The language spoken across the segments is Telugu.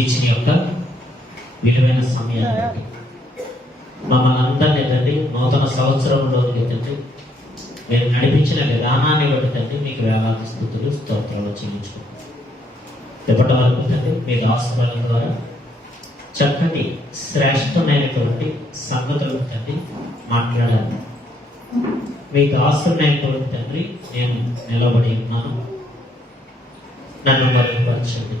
ఇచ్చిన యొక్క విలువైన సమయాన్ని మమ్మల్ని అందరినీ తండ్రి నూతన సంవత్సరంలో తండ్రి మీరు నడిపించిన విధానాన్ని బట్టి తండ్రి మీకు వేలాది స్థుతులు స్తోత్రాలు చెల్లించుకుంటాం. ఇప్పటి వరకు తండ్రి మీ దాసుల ద్వారా చక్కటి శ్రేష్టమైనటువంటి సంగతులు తండ్రి మాట్లాడాలి. మీ దాసులైనటువంటి తండ్రి నేను నిలబడి ఉన్నాను, నన్ను మరుగుపరచండి.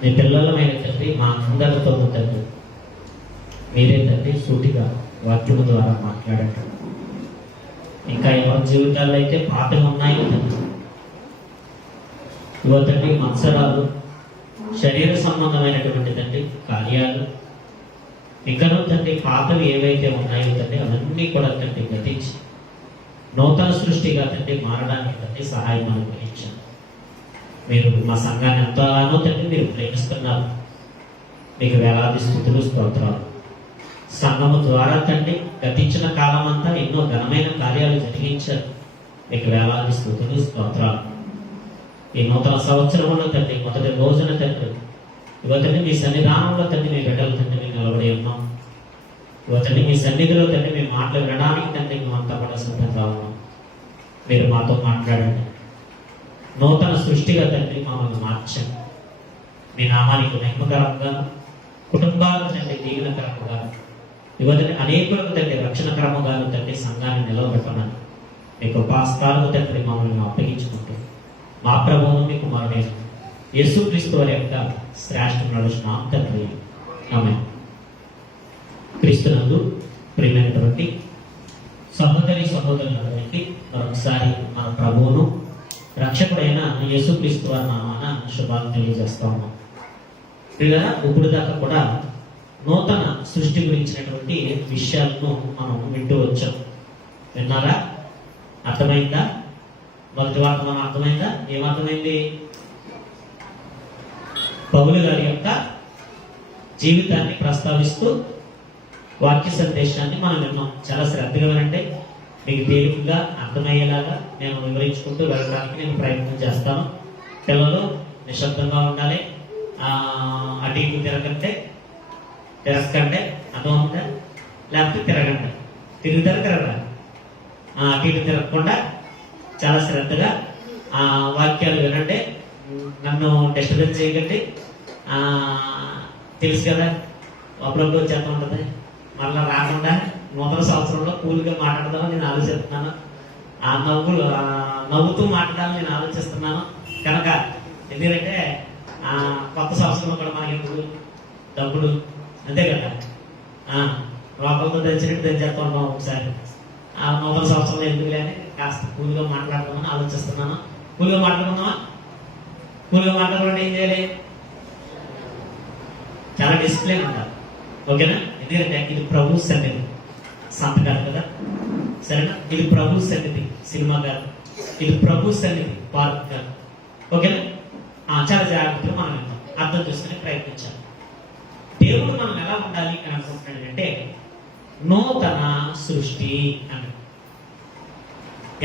మీ పిల్లలమైన తండ్రి మా అందరితో తండ్రి మీరే తండ్రి సూటిగా వాక్యము ద్వారా మాట్లాడండి. ఇంకా ఎవరి జీవితాల్లో అయితే పాటలు ఉన్నాయి తండ్రి, తండ్రి మత్సరాలు, శరీర సంబంధమైనటువంటి తండ్రి కార్యాలు, ఇంకనూ తండ్రి పాతలు ఏవైతే ఉన్నాయో తండ్రి అవన్నీ కూడా తండ్రి గతించి నూతన సృష్టిగా తండ్రి మారడానికి తండ్రి సహాయం అనుగ్రహించండి. మీరు మా సంఘాన్ని ఎంతగానో తండ్రి మీరు ప్రేమిస్తున్నారు, మీకు వేలాది స్థుతులు స్తోత్రాలు. సంఘము ద్వారా తండ్రి గతించిన కాలం అంతా ఎన్నో ఘనమైన కార్యాలు జరిగించారు, మీకు వేలాది స్థుతులు స్తోత్రాలు. ఈ నూతన సంవత్సరంలో తండ్రి మొదటి రోజున తండ్రి తండ్రి మీ సన్నిధానంలో తండ్రి మీ బిడ్డలు తండ్రి మేము నిలబడి ఉన్నాం. తండ్రి మీ సన్నిధిలో తండ్రి మేము మాటలు వినడానికి తండ్రి మేము అంతా కూడా సిద్ధంగా ఉన్నాం. మీరు మాతో మాట్లాడండి, నూతన సృష్టిగా తండ్రి మమ్మల్ని మార్చండి. మీ నామానికి మహిమకరంగా, కుటుంబాలకు తండ్రి దీవెనకరంగా, తండ్రి అనేకులకు తండ్రి రక్షణకరముగా తండ్రి సంఘాన్ని నిలబెట్టమని మీ కృపాస్తాలకు తండ్రి మమ్మల్ని అప్పగించుకుంటూ మా ప్రభువును మీకు మరణం యేసుక్రీస్తు వారి యొక్క శ్రేష్టమైన తండ్రి ఆమేన్. క్రీస్తునందు ప్రియమైనటువంటి సహోదరి సహోదరులందరికీ మరొకసారి మన ప్రభువును రక్షకుడైన యేసుక్రీస్తు వారి నామాన శుభాలు తెలియజేస్తా ఉన్నాం. ప్రియులారా, ఇప్పుడు దాకా కూడా నూతన సృష్టి గురించినటువంటి విషయాలను మనం వింటూ వచ్చాం. విన్నారా? అర్థమైందా? మొదటి వర్తమానం అర్థమైందా? ఏమర్థమైంది? పౌలు గారి యొక్క జీవితాన్ని ప్రస్తావిస్తూ వాక్య సందేశాన్ని మనం విన్నాం. చాలా శ్రద్ధగా వినండి, మీకు తేలికగా అర్థమయ్యేలాగా నేను వివరించుకుంటూ వెళ్ళడానికి నేను ప్రయత్నం చేస్తాను. పిల్లలు నిశ్శబ్దంగా ఉండాలి, అటు ఇటు తిరగకండి అర్థమవుతుందా? లేకపోతే తిరగండి, తిరగరా, అటు ఇటు తిరగకుండా చాలా శ్రద్ధగా వాక్యాలు వినండి. నన్ను డిస్టర్బెన్స్ చేయకండి. తెలుసు కదా, అప్పుడప్పుడు వచ్చేస్తూ ఉంటుంది. మళ్ళీ రాకుండా నూతన సంవత్సరంలో కూల్గా మాట్లాడదామని నేను ఆలోచిస్తున్నాను. ఆ నవ్వుతూ మాట్లాడాలని నేను ఆలోచిస్తున్నాను. కనుక ఎందుకంటే కొత్త సంవత్సరంలో కూడా మనకి ఎందుకు డబ్బులు, అంతే కదా, లోపలతో తెచ్చినట్టు తెచ్చేస్తూ ఉంటాం. ఒకసారి ఆ నూతన సంవత్సరంలో ఎందుకు లేని కాస్త కూల్గా మాట్లాడదామని ఆలోచిస్తున్నాను. కూల్గా మాట్లాడుకుందామా? కూల్గా మాట్లాడకుండా ఏం చేయాలి? చాలా డిసిప్లిన్ ఉండాలి, ఓకేనా? ఎందుకంటే ఇది ప్రభు సన్నిధి, సంతకాలు కదా, సరేనా? ఇది ప్రభు సన్నిధి, సినిమా కాదు, ఇది ప్రభు సన్నిధి, పార్క్ కాదు, ఓకేనా? చాలా జాగ్రత్తగా మనం అర్థం చేసుకునే ప్రయత్నించాలి. దేవుడు మనం ఎలా ఉండాలి అని అనుకుంటున్నాడంటే నూతన సృష్టి అని.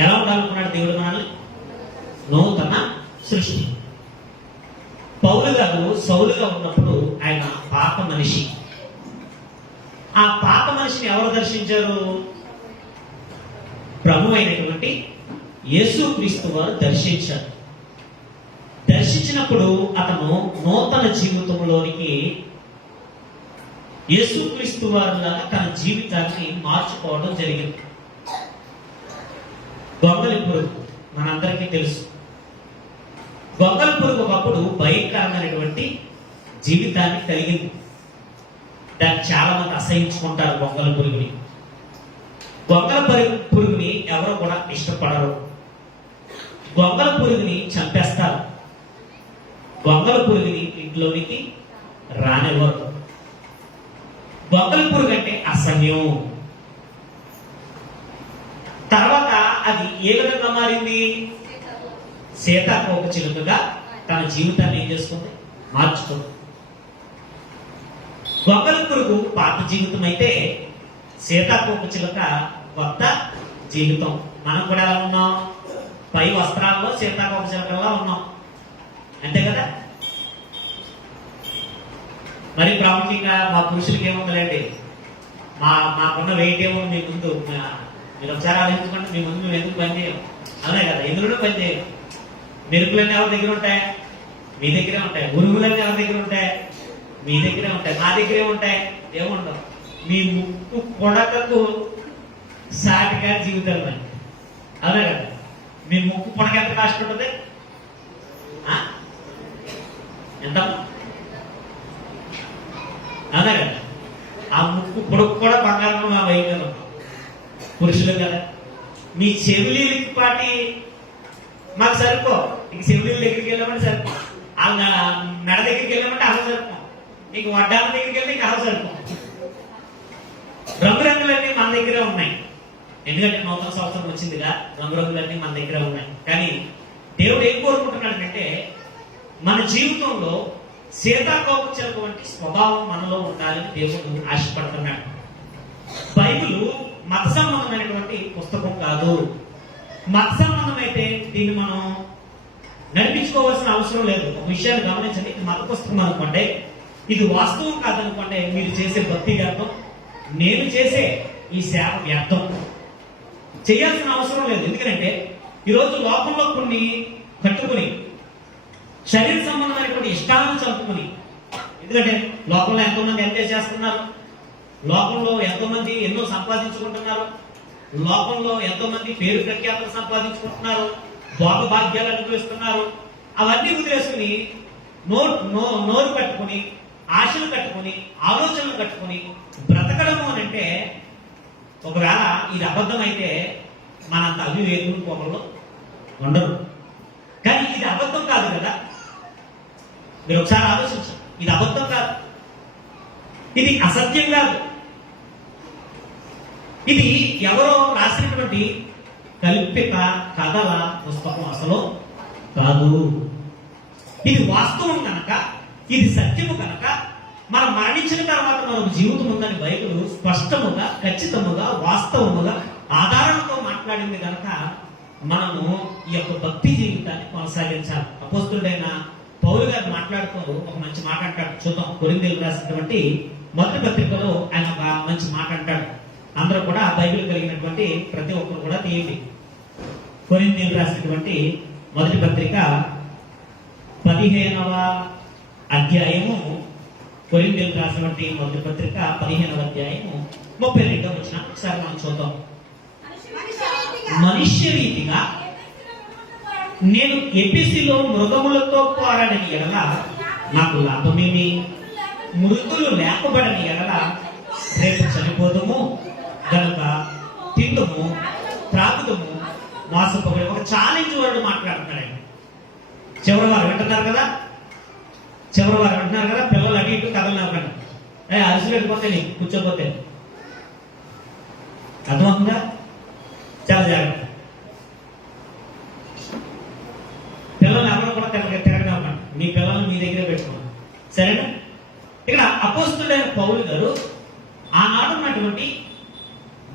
ఎలా ఉండాలనుకున్నాడు దేవుడు మనల్ని? నూతన సృష్టి. పౌలు గారు సౌలుగా ఉన్నప్పుడు ఆయన పాత మనిషి. ఆ పాత మనిషిని ఎవరు దర్శించారు? ప్రభు అయినటువంటి యేసుక్రీస్తు వారు దర్శించారు. దర్శించినప్పుడు అతను నూతన జీవితంలోనికి యేసుక్రీస్తు వారిలాగా తన జీవితాన్ని మార్చుకోవడం జరిగింది. గొంగలి పురుగు మనందరికీ తెలుసు. గొంగలి పురుగు ఒకప్పుడు భయంకరమైనటువంటి జీవితాన్ని కలిగింది. దాన్ని చాలా మంది అసహించుకుంటారు. గొంగలి పురుగుని, గొంగలి పురుగుని ఎవరు కూడా ఇష్టపడరు. గొంగలి పురుగుని చంపేస్తారు. గొంగలి పురుగుని ఇంట్లోనికి రానివ్వరు. గొంగలి పురుగు అంటే అసహ్యం. తర్వాత అది ఏ విధంగా మారింది? సీతాకోక చిలుకగా తన జీవితాన్ని ఏం చేసుకుంది? మార్చుకుంది. గొంగలి పురుగు పాత జీవితం అయితే సీతాకోక చిలుక కొత్త జీవితం. మనం కూడా ఎలా ఉన్నాం? పై వస్త్రాల్లో సీతాకోక చిలుకలా ఉన్నాం, అంతే కదా? మరి ప్రాముఖ్యంగా మా పురుషులకి ఏముందండి, మాకున్న వెయిట్ ఏమో మీ ముందు మీరు ఒకసారి ఆలోచించుకుంటే మీ ముందు మేము ఎందుకు పని చేయం? అవునే కదా, ఎందులో పని చేయం. మెరుపులన్నీ ఎవరి దగ్గర ఉంటాయి? మీ దగ్గరే ఉంటాయి. ఉరుగులన్నీ ఎవరి దగ్గర ఉంటాయి? మీ దగ్గరే ఉంటాయి. మా దగ్గరే ఉంటాయి. ఏముండవు. మీ ముక్కు పొడకకు సాటిగా జీవితాలు మరి. అవునే కదా, మీ ముక్కు పొడక ఎంత కాస్ట్ ఉంటుంది? ఎంత? అవునా కదా, ఆ ముక్కు పొడకు కూడా బంగారం మా వైద్యం పురుషులు కదా. మీ చెవులీలకి పాటి మాకు సరిపో. ఇంక చెవులీల దగ్గరికి వెళ్ళామంటే సరిపో, వాళ్ళ మెడ దగ్గరికి వెళ్ళామంటే అలా సరిపో, నీకు వడ్డాల దగ్గరికి వెళ్తే నీకు అలా సరిపో. రంగురంగులన్నీ మన దగ్గరే ఉన్నాయి. ఎందుకంటే నూతన సంవత్సరం వచ్చిందిగా, రంగురంగులన్నీ మన దగ్గరే ఉన్నాయి. కానీ దేవుడు ఏం కోరుకుంటున్నాడంటే మన జీవితంలో సీతాకోపచిలక వంటి స్వభావం మనలో ఉండాలని దేవుడు ఆశపడుతున్నాడు. బైబిల్ మత సంబంధమైనటువంటి పుస్తకం కాదు. మత సంబంధం అయితే దీన్ని మనం నడిపించుకోవాల్సిన అవసరం లేదు. ఒక విషయాన్ని గమనించండి, ఇది మత పుస్తకం అనుకోండి, ఇది వాస్తవం కాదనుకోండి, మీరు చేసే భక్తి వ్యర్థం, నేను చేసే ఈ సేవ వ్యర్థం. చేయాల్సిన అవసరం లేదు. ఎందుకంటే ఈరోజు లోకంలో కొన్ని కట్టుకుని శరీర సంబంధమైనటువంటి ఇష్టాలను చంపుకుని, ఎందుకంటే లోకంలో ఎంతో మంది ఎంజాయ్ చేస్తున్నారు, లోకంలో ఎంతో మంది ఎన్నో సంపాదించుకుంటున్నారు, లోకంలో ఎంతో మంది పేరు ప్రఖ్యాతలు సంపాదించుకుంటున్నారు, భోగభాగ్యాలు అనుభవిస్తున్నారు. అవన్నీ వదిలేసుకుని నోరు కట్టుకుని, ఆశలు కట్టుకుని, ఆలోచనలు కట్టుకుని బ్రతకడము అని అంటే, ఒకవేళ ఇది అబద్ధం అయితే మనంత అవివేకులు పొగల్లో ఉండరు. కానీ ఇది అబద్ధం కాదు కదా. మీరు ఒకసారి ఆలోచించండి, ఇది అబద్ధం కాదు, ఇది అసత్యం కాదు, ఇది ఎవరో రాసినటువంటి కల్పిత కథల పుస్తకం అసలు కాదు. ఇది వాస్తవం కనుక, ఇది సత్యము కనుక, మనం మరణించిన తర్వాత మనకు జీవితం ఉందని బైబిల్ స్పష్టముగా, ఖచ్చితముగా, వాస్తవముగా ఆధారంతో మాట్లాడింది కనుక మనము ఈ యొక్క భక్తి జీవితాన్ని కొనసాగించాలి. అపోస్తుడైన పౌలు గారు మాట్లాడుతూ ఒక మంచి మాట అంటాడు. చూద్దాం, కొరింథీయులకు రాసినటువంటి మొదటి పత్రికలో ఆయన ఒక మంచి మాట అంటాడు. అందరూ కూడా బైబిల్ కలిగినటువంటి ప్రతి ఒక్కరు కూడా తీయండి. కొరింథీయులకు రాసినటువంటి మొదటి పత్రిక 15వ అధ్యాయము, కొరింథీయులకు రాసినటువంటి మొదటి పత్రిక 15వ అధ్యాయము 32వ వచనం ఒకసారి మనం చూద్దాం. మనుష్య రీతిగా నేను ఎపిసిలో మృగములతో పోరాడని ఎడల నాకు లాభమేమి? మృతులు లేపబడని ఎడల రేపు చనిపోదము గనుక తిందుము, త్రాగుదము, మోసపోయి. ఒక ఛాలెంజ్ వర్డ్ మాట్లాడుతున్నాడు. చివరి వారు వింటున్నారు కదా, పిల్లలు అటు ఇటు కథలు నవ్వకండి. అలసి పెట్టిపోతే నీకు కూర్చోపోతే అర్థమవుతుందా? చాలా జాగ్రత్త. పిల్లలు ఎవరు కూడా తిరగనివ్వకండి. మీ పిల్లల్ని మీ దగ్గరే పెట్టుకోండి, సరేనా? ఇక్కడ అపోస్తుడైన పౌలు గారు ఆనాడు ఉన్నటువంటి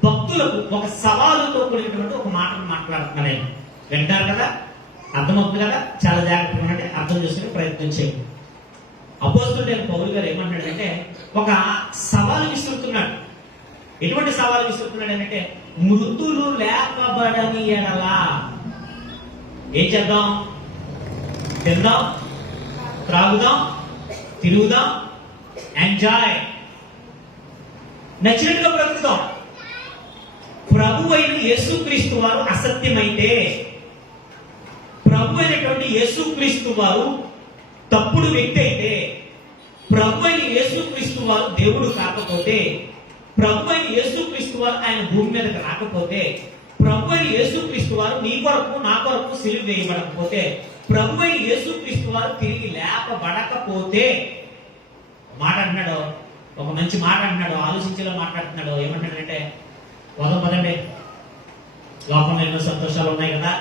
భక్తులకు ఒక సవాలుతో కూడినటువంటి ఒక మాటను మాట్లాడుతున్నారు. ఆయన వింటారు కదా, అర్థమవుతుంది కదా, చాలా జాగ్రత్తగా ఉంటే అర్థం చేసుకునే ప్రయత్నం చేయండి. అపోస్తుడైన పౌలు గారు ఏమంటాడంటే ఒక సవాలు విసురుతున్నాడు. ఎటువంటి సవాలు విసురుతున్నాడు అంటే, మృతులు లేపబడని ఎడలా ఏం చేద్దాం? తిందాం, త్రాగుదాం, తిరుగుదాం, ఎంజాయ్, నచ్చినట్టుగా బ్రతుకుదాం. ప్రభు అయిన యేసుక్రీస్తు వారు అసత్యమైతే, ప్రభు అయినటువంటి యేసుక్రీస్తు వారు తప్పుడు వ్యక్తి అయితే, ప్రభు అయిన యేసుక్రీస్తు వారు దేవుడు కాకపోతే, ప్రభు అయిన యేసుక్రీస్తు వారు ఆయన భూమి మీదకి రాకపోతే, ప్రభు అయిన యేసుక్రీస్తు వారు నీ కొరకు నా కొరకు సిలువ వేయబడకపోతే, ప్రభు అయిన యేసుక్రీస్తు వారు తిరిగి లేపబడకపోతే, మాట అంటున్నాడు, ఒక మంచి మాట అంటున్నాడు, ఆలోచించేలా మాట్లాడుతున్నాడు. ఏమంటాడంటే, పదండి, లోకంలో ఎన్నో సంతోషాలు ఉన్నాయి కదా,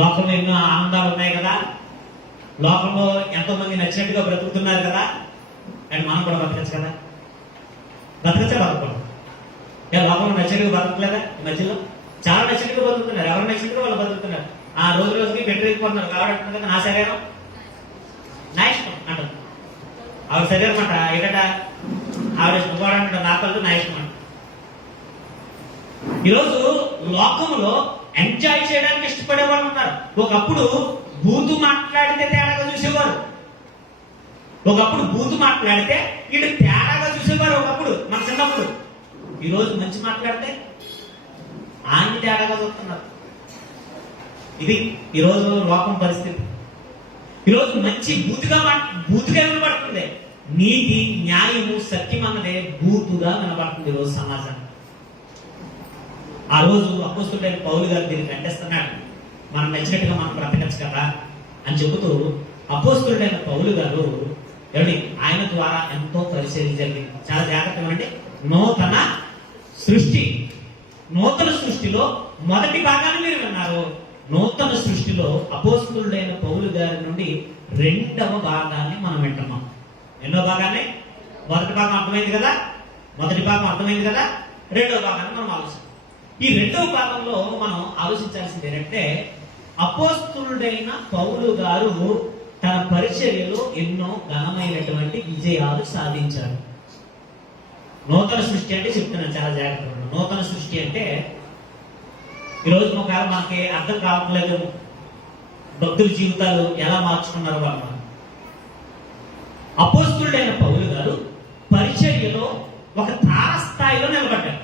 లోకంలో ఎన్నో ఆనందాలు ఉన్నాయి కదా, లోకంలో ఎంతో మంది నచ్చినట్టుగా బ్రతుకుతున్నారు కదా, అండ్ మనం కూడా బతకచ్చు కదా. బతకచ్చా? బతకూడదు. లోకంలో నచ్చినట్టుగా బతకలేదా? ఈ మధ్యలో చాలా నచ్చినట్టుగా బతుకుతున్నారు. ఎవరు నచ్చినట్టుగా వాళ్ళు బతుకుతున్నారు. ఆ రోజు రోజుకి పెట్రోల్ కొన్నారు కాబట్టి నా శరీరం నా ఇష్టం అంటారు. ఆవిడ సరే అనమాట. ఏదట ఆవిడ ఇష్టపడంట, నా కళ్ళు నా ఇష్టం అంట. ఈరోజు లోకములో ఎంజాయ్ చేయడానికి ఇష్టపడేవాళ్ళు ఉన్నారు. ఒకప్పుడు బూతు మాట్లాడితే తేడాగా చూసేవారు. ఒకప్పుడు బూతు మాట్లాడితే వీళ్ళు తేడాగా చూసేవారు. ఒకప్పుడు మన చిన్నప్పుడు. ఈరోజు మంచి మాట్లాడితే ఆయన తేడాగా చూస్తున్నారు. ఇది ఈరోజు లోకం పరిస్థితి. ఈరోజు మంచి బూతుగా వినబడుతుంది. నీతి, న్యాయము, సత్యం అన్నదే బూతుగా వినబడుతుంది ఈరోజు సమాజం. ఆ రోజు అపోస్తలుడైన పౌలు గారు దీన్ని ఖండిస్తున్నాడు. మనం నచ్చినట్టుగా మనం బ్రతకచ్చు కదా అని చెబుతూ అపోస్తలుడైన పౌలు గారు ఏమండి ఆయన ద్వారా ఎంతో పరిచయం జరిగింది. చాలా జాగ్రత్తగా అంటే నూతన సృష్టిలో మొదటి భాగాన్ని మీరు విన్నారు. నూతన సృష్టిలో అపోస్తలుడైన పౌలు గారి నుండి రెండవ భాగాన్ని మనం వింటున్నాం. ఎన్నో భాగాన్ని? మొదటి భాగం అర్థమైంది కదా. రెండవ భాగాన్ని మనం ఆలోచిస్తాం. ఈ రెండవ భాగంలో మనం ఆలోచించాల్సింది ఏంటంటే అపోస్తలుడైన పౌలు గారు తన పరిచర్యలో ఎన్నో ఘనమైనటువంటి విజయాలు సాధించారు. నూతన సృష్టి అంటే చెప్తున్నాను, చాలా జాగ్రత్తగా. నూతన సృష్టి అంటే ఈరోజు ఒకవేళ మనకి అర్థం కావట్లేదు భక్తుల జీవితాలు ఎలా మార్చుకున్నారు వాళ్ళు. అపోస్తలుడైన పౌలు గారు పరిచర్యలో ఒక తారస్థాయిలో నిలబడ్డారు.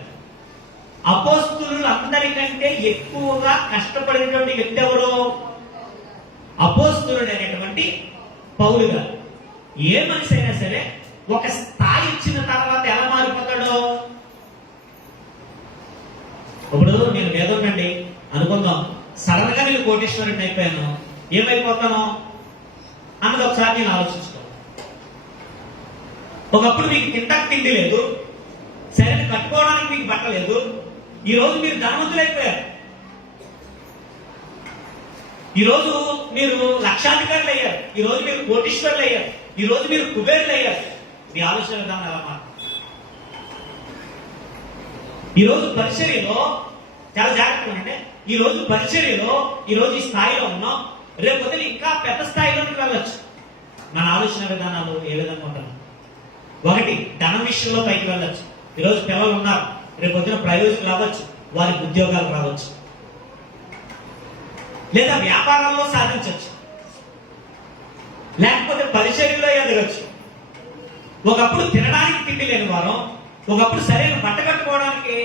అపోస్తలులు అందరికంటే ఎక్కువగా కష్టపడినటువంటి వ్యక్తి ఎవరు? అపోస్తలుడైనటువంటి పౌలు గారు. ఏ మనిషి అయినా సరే ఒక స్థాయి ఇచ్చిన తర్వాత ఎలా మారిపోతాడో. ఇప్పుడు నేను వేదోనండి అనుకుందాం, సడన్ గా నేను కోటేశ్వరుడిని అయిపోయాను, ఏమైపోతాను అన్నది ఒకసారి నేను ఆలోచించుకో. ఒకప్పుడు మీకు తిండి లేదు, సరైన కట్టుకోవడానికి మీకు బట్ట లేదు. ఈ రోజు మీరు ధనవంతులైపోయారు. ఈ రోజు మీరు లక్షాధికారులు అయ్యారు. ఈ రోజు మీరు కోటీశ్వరులు అయ్యారు. ఈ రోజు మీరు కుబేరులు అయ్యారు. మీ ఆలోచన విధానం ఎలా మాట. ఈ రోజు పరిచర్యలో చాలా జాగ్రత్తగా అంటే ఈ రోజు పరిచర్యలో ఈ రోజు ఈ స్థాయిలో ఉన్నాం, రేపు వదిలి ఇంకా పెద్ద స్థాయిలోకి వెళ్ళచ్చు. మన ఆలోచన విధానాలు ఏ విధంగా ఉంటాయి? ఒకటి, ధనం విషయంలో పైకి వెళ్ళచ్చు. ఈరోజు పిల్లలు ఉన్నారు, రేపు వచ్చిన ప్రయోజనం రావచ్చు, వారికి ఉద్యోగాలు రావచ్చు, లేదా వ్యాపారంలో సాధించవచ్చు, లేకపోతే పరిచర్యలో ఎదగచ్చు. ఒకప్పుడు తినడానికి తిండి లేని వారం, ఒకప్పుడు సరైన బట్ట కట్టుకోవడానికి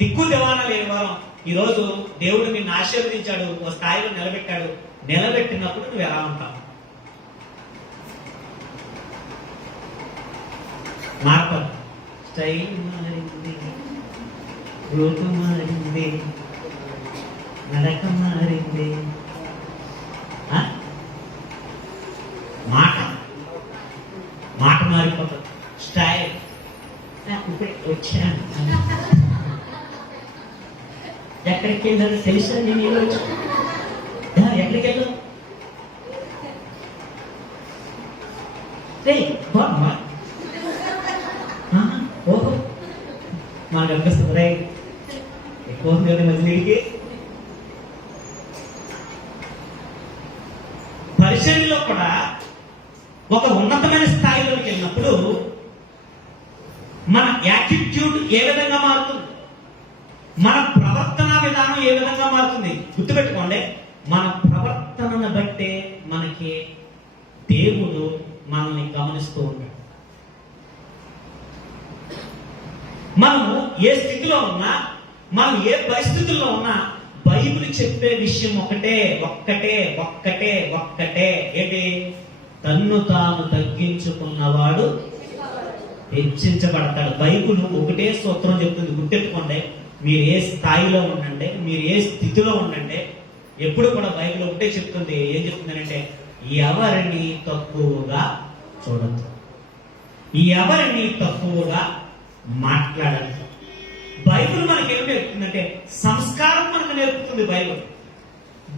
దిక్కు దివానా లేని వారం, ఈ రోజు దేవుడు నిన్ను ఆశీర్వదించాడు, ఓ స్థాయిలో నిలబెట్టాడు. నిలబెట్టినప్పుడు నువ్వు ఎలా ఉంటావు? మార్పదు. స్టైల్ మారింది, రూపు మారింది, నడక మారింది, మాట మారిపోతుంది. స్టైల్ వచ్చాను, ఎక్కడికి వెళ్ళారు తెలుసా? నేను ఎక్కడికి వెళ్ళాను ఓహో మాకు అనిపిస్తుంది ఎక్కువ మధ్యకి. పరిచర్యలో కూడా ఒక ఉన్నతమైన స్థాయిలోకి వెళ్ళినప్పుడు మన యాటిట్యూడ్ ఏ విధంగా మారుతుంది, మన ప్రవర్తన విధానం ఏ విధంగా మారుతుంది? గుర్తుపెట్టుకోండి, మన ప్రవర్తనను బట్టే మనకి దేవుడు మనల్ని గమనిస్తూ ఉంటాడు. మనము ఏ స్థితిలో ఉన్నా, మనం ఏ పరిస్థితుల్లో ఉన్నా బైబిల్ చెప్పే విషయం ఒక్కటే ఏంటి? తన్ను తాను తగ్గించుకున్నవాడు హెచ్చించబడతాడు. బైబిల్ ఒకటే సూత్రం చెప్తుంది, గుర్తెట్టుకోండి. మీరు ఏ స్థాయిలో ఉండండి, మీరు ఏ స్థితిలో ఉండండి, ఎప్పుడు కూడా బైబిల్ ఒకటే చెప్తుంది. ఏం చెప్తుందంటే ఎవరిని తక్కువగా చూడద్దు, ఎవరిని తక్కువగా మాట్లాడాలి. బైబిల్ మనకి ఏం నేర్పుతుందంటే సంస్కారం మనకు నేర్పుతుంది.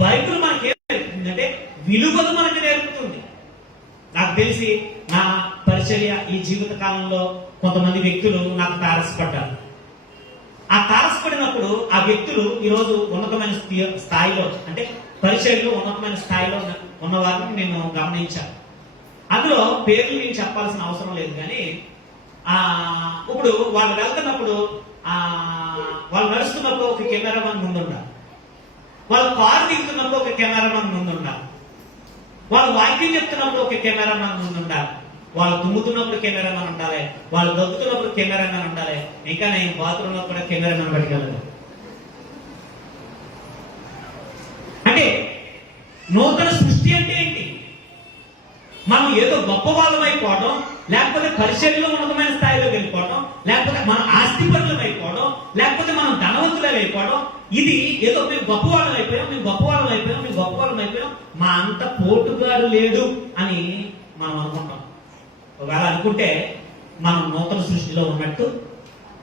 బైబిల్ మనకి ఏం నేర్పుతుందంటే విలువలు మనకు నేర్పుతుంది. నాకు తెలిసి నా పరిచర్య ఈ జీవిత కాలంలో కొంతమంది వ్యక్తులు నాకు తారసపడ్డారు. ఆ తారసపడినప్పుడు ఆ వ్యక్తులు ఈరోజు ఉన్నతమైన స్థాయిలో, అంటే పరిచర్యలో ఉన్నతమైన స్థాయిలో ఉన్న వారిని నేను గమనించాను. అందులో పేర్లు నేను చెప్పాల్సిన అవసరం లేదు, కానీ ఇప్పుడు వాళ్ళు వెళ్తున్నప్పుడు వాళ్ళు నడుస్తున్నప్పుడు ఒక కెమెరామన్ ముందుండాలి, వాళ్ళు కారు దిగుతున్నప్పుడు ఒక కెమెరామన్ ముందుండాలి, వాళ్ళు వాక్యం చెప్తున్నప్పుడు ఒక కెమెరామన్ ముందుండాలి, వాళ్ళు తుమ్ముతున్నప్పుడు కెమెరామన్ ఉండాలి, వాళ్ళు దగ్గుతున్నప్పుడు కెమెరామన్ ఉండాలి, ఇంకా నేను బాత్రూంలో కూడా కెమెరామన్ పట్టుకెళ్ళదు. అంటే నూతన సృష్టి అంటే ఏంటి? మనం ఏదో గొప్ప వాళ్ళం అయిపోవడం, లేకపోతే పరిచర్యలో ఉన్నతమైన స్థాయిలో వెళ్ళిపోవడం, లేకపోతే మన ఆస్తిపరులం అయిపోవడం, లేకపోతే మనం ధనవంతులం అయిపోవడం, ఇది ఏదో మేము గొప్ప వాళ్ళం అయిపోయాం, మేము గొప్ప వాళ్ళం అయిపోయాం, మేము గొప్ప వాళ్ళం అయిపోయాం, మా అంత పోటుగాడు లేడు అని మనం అనుకుంటాం. ఒకవేళ అనుకుంటే మనం నూతన సృష్టిలో ఉన్నట్టు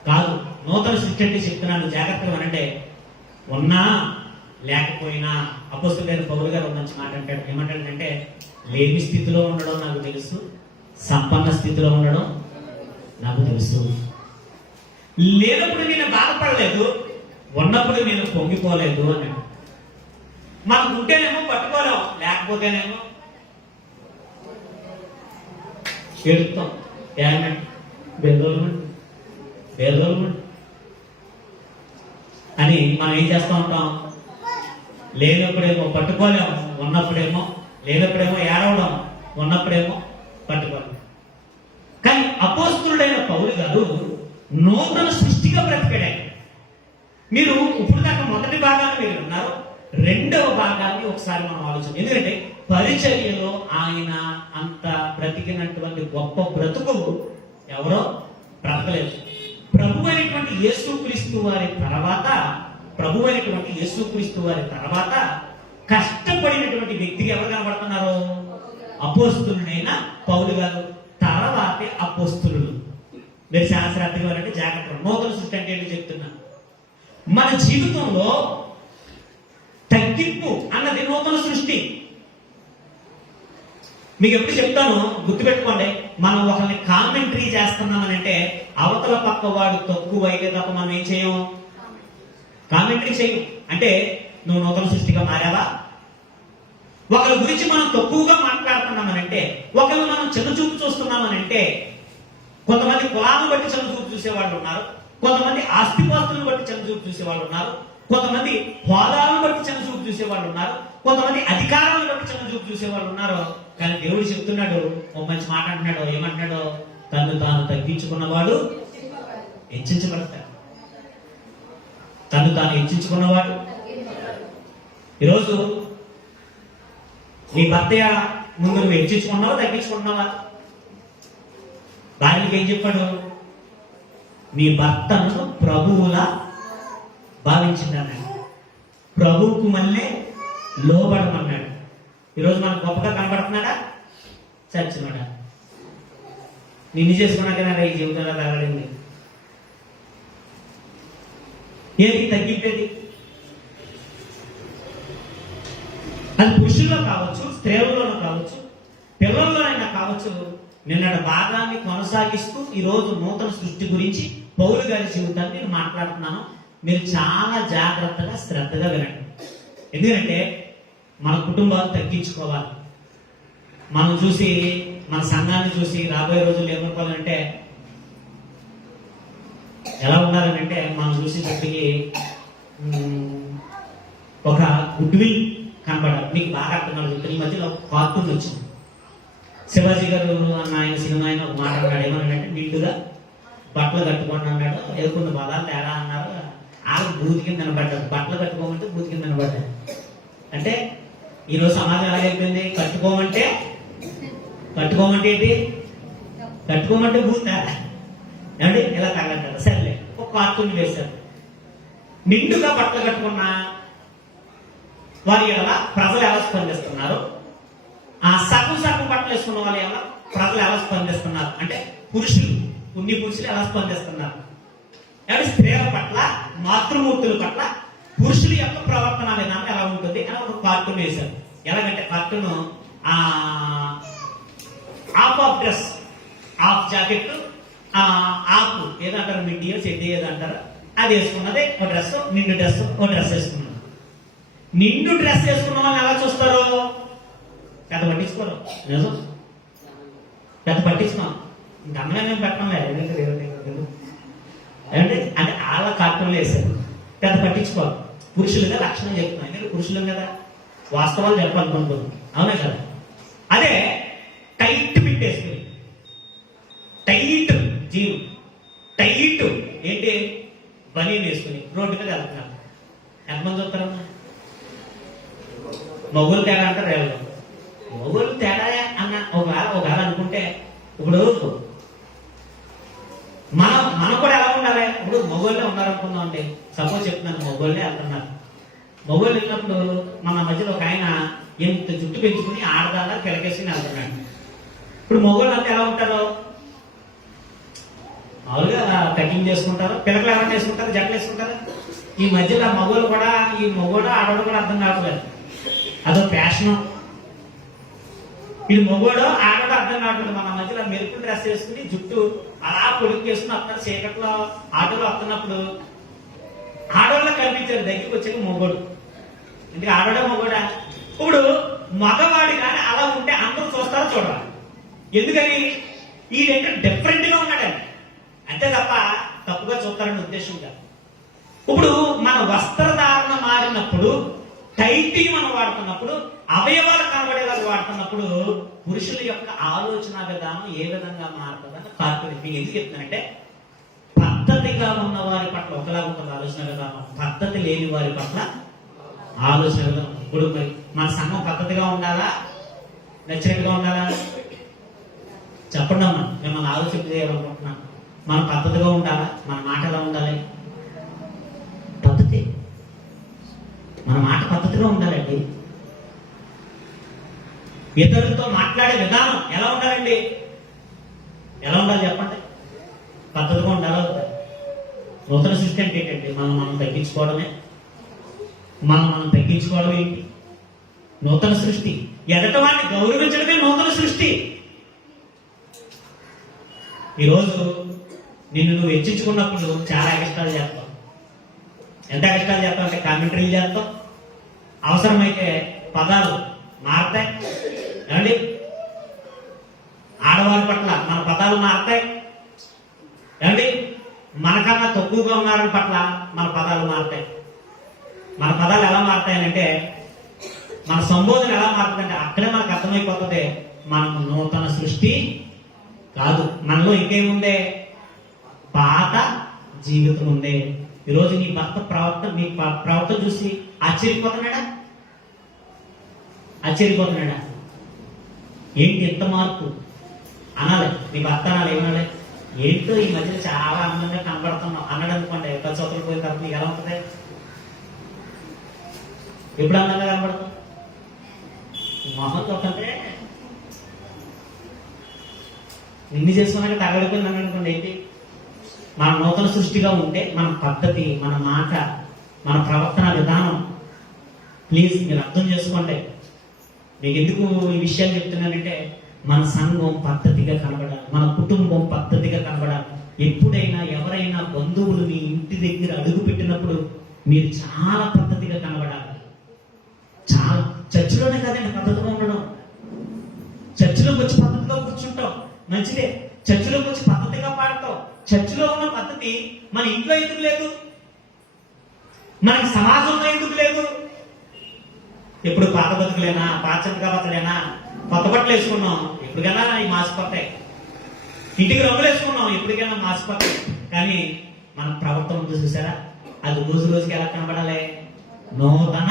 కాదు. నూతన సృష్టి అంటే చెప్తున్నాను, జాగ్రత్తగా అంటే ఉన్నా లేకపోయినా. అపోస్తలుడైన పౌలు గారు మంచి మాట అంటాడు. ఏమంటాడంటే, లేని స్థితిలో ఉండడం నాకు తెలుసు, సంపన్న స్థితిలో ఉండడం నాకు తెలుసు. లేనప్పుడు నేను బాధపడలేదు, ఉన్నప్పుడు నేను పొంగిపోలేదు అన్నాడు. మనం ఉంటేనేమో పట్టుకోలేము, లేకపోతేనేమో ఏడుస్తాం. ఏమన్నట్టు బేదోళ్ళు అని మనం ఏం చేస్తూ ఉంటాం? లేనప్పుడేమో పట్టుకోలేము, ఉన్నప్పుడేమో లేనప్పుడేమో ఏడవడం, ఉన్నప్పుడేమో పట్టుకోలేము. కానీ అపోస్తలుడైన పౌలు గారు నూతన సృష్టిగా బ్రతికాడు. మీరు ఇప్పుడు దాకా మొదటి భాగాన్ని మీరు ఉన్నారు, రెండవ భాగాన్ని ఒకసారి మనం ఆలోచన. ఎందుకంటే పరిచర్యలో ఆయన అంత బ్రతికినటువంటి గొప్ప బ్రతుకు ఎవరో బ్రతకలేదు. ప్రభు అయినటువంటి యేసుక్రీస్తు వారి తర్వాత కష్టపడినటువంటి వ్యక్తికి ఎవరు కనబడుతున్నారు? అపోస్తలుడైన పౌలు గారు తర్వాతే అపోస్తలులు. మీరు శాస్త్రార్థిగా అంటే జాగ్రత్త. నూతన సృష్టి అంటే ఏంటి చెప్తున్నా. మన జీవితంలో తగ్గింపు అన్నది నూతన సృష్టి. మీకు ఎప్పుడు చెప్తాను, గుర్తుపెట్టుకోండి. మనం ఒకరిని కామెంటరీ చేస్తున్నామని అంటే అవతల పక్క వాడు తక్కువ అయితే తప్ప మనం ఏం చేయం? కామెంటరీ చేయం. అంటే నువ్వు నూతన సృష్టిగా మారావా? ఒకరి గురించి మనం తక్కువగా మాట్లాడుతున్నామనంటే, ఒకరిని మనం చిన్నచూపు చూస్తున్నామనంటే, కొంతమంది కులాలను బట్టి చిన్నచూపు చూసేవాళ్ళు ఉన్నారు, కొంతమంది ఆస్తిపాస్తులను బట్టి చిన్నచూపు చూసేవాళ్ళు ఉన్నారు, కొంతమంది హోదాలను బట్టి చిన్నచూపు చూసేవాళ్ళు ఉన్నారు, కొంతమంది అధికారాలను బట్టి చిన్నచూపు చూసేవాళ్ళు ఉన్నారు. కానీ దేవుడు చెప్తున్నాడు, ఓ మంచి మాట అంటున్నాడు. ఏమంటున్నాడు? తను తాను తగ్గించుకున్నవాడు హెచ్చించబడతాడు. తను తాను హెచ్చించుకున్నవాడు. ఈరోజు నీ భర్త ముందు నువ్వు హెచ్చించుకున్నావా, తగ్గించుకున్నావా? భార్యకి ఏం చెప్పాడు? నీ భర్తను ప్రభువులా భావించిందన్నాడు, ప్రభువుకు మళ్ళీ లోబడమన్నాడు. ఈరోజు మనం గొప్పగా కనబడుతున్నాడా? చచ్చినాడా? నిన్ను చేసుకున్నాక ఈ జీవితంలో తగలింది. ఏది తగ్గిపోయేది? అది పురుషుల్లో కావచ్చు, స్త్రీలలోనూ కావచ్చు, పిల్లల్లోనైనా కావచ్చు. నిన్నటి భాగాన్ని కొనసాగిస్తూ ఈరోజు నూతన సృష్టి గురించి పౌలు గారి జీవితాన్ని నేను మాట్లాడుతున్నాను. మీరు చాలా జాగ్రత్తగా శ్రద్ధగా వినండి. ఎందుకంటే మన కుటుంబాలు తగ్గించుకోవాలి. మనం చూసి, మన సంఘాన్ని చూసి రాబోయే రోజులు ఏమనుకోవాలంటే, ఎలా ఉండాలంటే మనం చూసేటప్పటికి ఒక గుడ్విల్ కనబడాలి. మీకు బాగా అర్థం. ఈ మధ్యలో కార్టూన్ వచ్చింది. శివాజీ గారు అన్న ఆయన సినిమా అయినా ఒక మాట అన్నాడు. ఏమన్నాడంటే, నిండుగా బట్టలు కట్టుకోండి అన్నాడు. ఎదుర్కొన్న పదాలు తేడా అన్నారు. ఆరు బూతి కింద కనబడ్డాడు. బట్టలు కట్టుకోమంటే బూతి కింద కనబడ్డాడు. అంటే ఈరోజు సమాజం ఎలాగైపోయింది? కట్టుకోమంటే ఏంటి? కట్టుకోమంటే బూత ఏమంటే ఇలా తగలంటారు. సర్లే, ఒక కార్టూన్ వేశారు. నిండుగా బట్టలు కట్టుకున్న వారి ఎలా ప్రజలు ఎలా స్పందిస్తున్నారు, ఆ సగం బట్టలు వేసుకున్న వాళ్ళు ఎలా ప్రజలు ఎలా స్పందిస్తున్నారు అంటే పురుషులు ఎలా స్పందిస్తున్నారు, అంటే స్త్రీల పట్ల, మాతృమూర్తుల పట్ల పురుషుల యొక్క ప్రవర్తన విధానం ఎలా ఉంటుంది అని ఒక కార్టూన్ వేశారు. ఎలాగంటే cartoon of dress, of jacket, of ఏదంటారు, మిడ్డియో సెడ్డి ఏదంటారు, అది వేసుకున్నది ఒక డ్రెస్. నిండు డ్రెస్ ఒక డ్రెస్ వేసుకున్నది. నిండు డ్రెస్ వేసుకున్న వాళ్ళని ఎలా చూస్తారు? కథ పట్టించుకోరు. నిజం. పెద్ద పట్టించుకోం. గమనం మేము పెట్టడం లేదు అంటే అంటే వాళ్ళ కార్టూన్లు వేశారు, పెద్ద పట్టించుకోవాలి. పురుషులుగా లక్షణం చెప్తున్నాను, మీరు పురుషులు కదా, వాస్తవాలు చెప్పాలనుకుంటున్నాం, అవునే కదా. అదే టైట్ పెట్టేసుకుని, టైట్ జీవు, టైట్ ఏంటి బనీన్ వేసుకుని రోడ్డు మీద వెళ్తున్నారు. ఎంతమంది చూస్తారమ్మా? మొగులు తేడా అంటారు రేళ్ళు. మొగులు తేడా అన్న ఒకవేళ అనుకుంటే, ఇప్పుడు మనం కూడా ఎలా ఉండాలి? ఇప్పుడు మొగోళ్ళే ఉన్నారనుకుందాం అండి, సపోజ్ చెప్తున్నాను, మొగోళ్ళే వెళ్తున్నారు. మొగోళ్ళు వెళ్ళినప్పుడు మన మధ్యలో ఒక ఆయన ఎంత జుట్టు పెంచుకుని ఆడదాగా కిలకేసుకుని వెళ్తున్నాడు. ఇప్పుడు మొగోళ్ళు అంతా ఎలా ఉంటారు? మామూలుగా కటింగ్ చేసుకుంటారు, పిల్లలు ఎలా వేసుకుంటారు, జట్లు వేసుకుంటారు. ఈ మధ్యలో మొగోళ్ళు కూడా, ఈ మొగోడు ఆడవాళ్ళు కూడా అర్థం కావట్లేదు, అదో ఫ్యాషన్. ఇది మొగోడు ఆడవాడు అర్థం కావట్లేదు. మన మధ్యలో మెరుపు డ్రెస్ వేసుకుని జుట్టు అలా పొడుగు చేసుకుని వస్తున్నారు. చీకట్లో ఆటోలో వస్తున్నప్పుడు ఆడవాళ్ళకి కనిపించారు, దగ్గరికి వచ్చాక మొగోడు. ఎందుకు ఆడవాడే మొగోడా? ఇప్పుడు మగవాడి కానీ అలా ఉంటే అందరూ చూస్తారో చూడాలి. ఎందుకని? ఈడంటే డిఫరెంట్ గా ఉన్నాడని, అంతే తప్ప తప్పుగా చూస్తారని ఉద్దేశం కాదు. ఇప్పుడు మన వస్త్రధారణ మారినప్పుడు, టైట్గా మనం వాడుతున్నప్పుడు, అవయవాలు కనబడేలాగా వాడుతున్నప్పుడు పురుషుల యొక్క ఆలోచన విధానం ఏ విధంగా మారుతుందని కార్పొరేట్. మీకు ఎందుకు చెప్తున్నానంటే, పద్ధతిగా ఉన్న వారి పట్ల ఒకలాగా ఉంటుంది ఆలోచన విధానం, పద్ధతి లేని వారి పట్ల ఆలోచన విధానం. ఇప్పుడు మరి మన సంఘం పద్ధతిగా ఉండాలా, నచ్చినట్టుగా ఉండాలా? చెప్పండి అమ్మా, మిమ్మల్ని ఆలోచన చేయాలనుకుంటున్నాను. మనం పద్ధతిగా ఉండాలా? మన మాట ఎలా ఉండాలి? పద్ధతి, మన మాట పద్ధతిగా ఉండాలండి. ఇతరులతో మాట్లాడే విధానం ఎలా ఉండాలండి? ఎలా ఉండాలి చెప్పండి? పద్ధతిగా ఉండాలి. నూతన సృష్టి అంటే ఏంటండి? మనం తగ్గించుకోవడమే. మనం తగ్గించుకోవడం ఏంటి? నూతన సృష్టి. ఎదట వాడిని గౌరవించడమే నూతన సృష్టి. ఈరోజు నిన్ను నువ్వు హెచ్చించుకున్నప్పుడు చాలా ఎక్స్ట్రాలు చేస్తావు. ఎంత ఎక్స్ట్రాలు చేస్తావు అంటే కామెంటరీలు చేస్తావు, అవసరమైతే పదాలు మారుతాయి. ఏమండి? ఆడవారి పట్ల మన పదాలు మారుతాయి. ఏమండి? మనకన్నా తక్కువగా ఉన్న పట్ల మన పదాలు మారుతాయి. మన పదాలు ఎలా మారుతాయనంటే, మన సంబోధన ఎలా మారుతుందంటే అక్కడే మనకు అర్థమైపోతుంది మనకు నూతన సృష్టి కాదు, మనలో ఇంకేముందే? పాత జీవితం ఉందే. ఈరోజు నీ భర్త ప్రవర్తన చూసి ఆశ్చర్యపోతున్నాడా? ఏంటి ఎంత మార్పు అనాలి? నీ భర్త అనాలి, ఏమనాలి? ఏంటో ఈ మధ్యన చాలా అందంగా కనబడుతున్నావు అన్నాడు అనుకోండి. 10 సంవత్సరాలు పోయిన తర్వాత నీకు ఎలా ఉంటుంది? ఎప్పుడు అందంగా కనబడతావు? మొహం తోకంటే నిన్ను చేసుకున్నాక తగలిపోయింది అని అనుకోండి. ఏంటి? మన నూతన సృష్టిగా ఉంటే మన పద్ధతి, మన మాట, మన ప్రవర్తన విధానం, ప్లీజ్ మీరు అర్థం చేసుకోండి. మీకు ఎందుకు ఈ విషయాలు చెప్తున్నానంటే, మన సంఘం పద్ధతిగా కనబడాలి, మన కుటుంబం పద్ధతిగా కనబడాలి. ఎప్పుడైనా ఎవరైనా బంధువులు మీ ఇంటి దగ్గర అడుగు పెట్టినప్పుడు మీరు చాలా పద్ధతిగా కనబడాలి. చాలా చర్చిలోనే కాదండి పద్ధతిగా ఉండడం. చర్చిలోకి వచ్చి పద్ధతిగా కూర్చుంటాం, మంచిదే. చర్చిలోకి వచ్చి పద్ధతిగా పాడతాం. చర్చిలో ఉన్న పద్ధతి మన ఇంట్లో ఎందుకు లేదు? మనకి సమాజంలో ఎందుకు లేదు? ఎప్పుడు పాత బతుకులేనా, పాచంగా బతలేనా? కొత్త బట్టలు వేసుకున్నాం, ఎప్పటికైనా ఈ మాసిపోతాయి. ఇంటికి రంగులు వేసుకున్నాం, ఎప్పటికైనా మాసిపోతాయి. కానీ మన ప్రవర్తన ఉంది చూసారా, అది రోజు రోజుకి ఎలా కనబడాలి? నూతన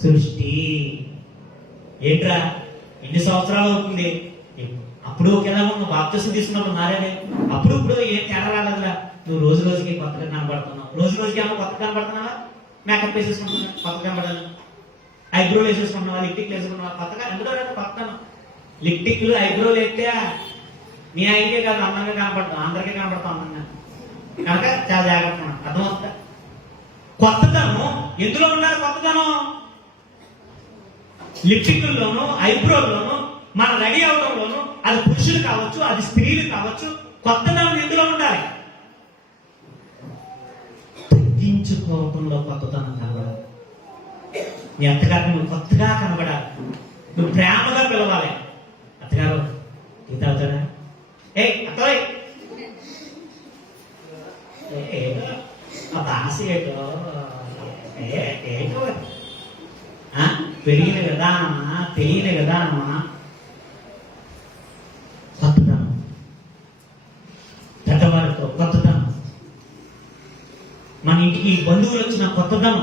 సృష్టి. ఏంట్రా ఎన్ని సంవత్సరాలు అవుతుంది? అప్పుడు ఒకేలా నువ్వు బాప్తిసం తీసుకున్నప్పుడు మారేనే, అప్పుడు ఇప్పుడు ఏం తేడా రాలేదురా. నువ్వు రోజు రోజుకి కొత్తగా కనబడుతున్నావు. రోజు రోజుకి ఏమో కొత్తగా కనబడుతున్నావా? మేకప్ వేసేసుకుంటున్నా, కొత్తగా కనబడాలి. ఐబ్రోలు వేసేసుకుంటున్నావా, లిప్టిక్లు వేసుకుంటున్నావా? కొత్తగా ఎందులో కొత్తగా లిప్టిక్లు ఐబ్రోలు వేస్తే నీ ఆయనకే కాదు అందంగా కనబడతాం, అందరికీ కనబడతాం అందంగా. కనుక చాలా జాగ్రత్త. అర్థమవుతుందా? కొత్తదనం ఎందులో ఉండాలి? కొత్తదనం లిప్టిక్ల్లోనూ ఐబ్రోల్లోనూ, మన రెడీ అవడంలోనూ, అది పురుషులు కావచ్చు, అది స్త్రీలు కావచ్చు. కొత్తదనం ఎందులో ఉండాలి? తగ్గించుకోవటంలో కొత్తదనం కనబడాలి. నీ అత్తగారు నువ్వు కొత్తగా కనబడాలి. నువ్వు ప్రేమగా పిలవాలి. అత్తగారు టీ తాగుతాడా? అత్తోయ్ ఏదో ఆ భాష ఏటో ఏటో పెరిగిన విధానమా తెలియని విధానమా కొత్తదనం, పెద్దవారితో కొత్తదనం, మన ఇంటికి బంధువులు వచ్చిన కొత్తదనం.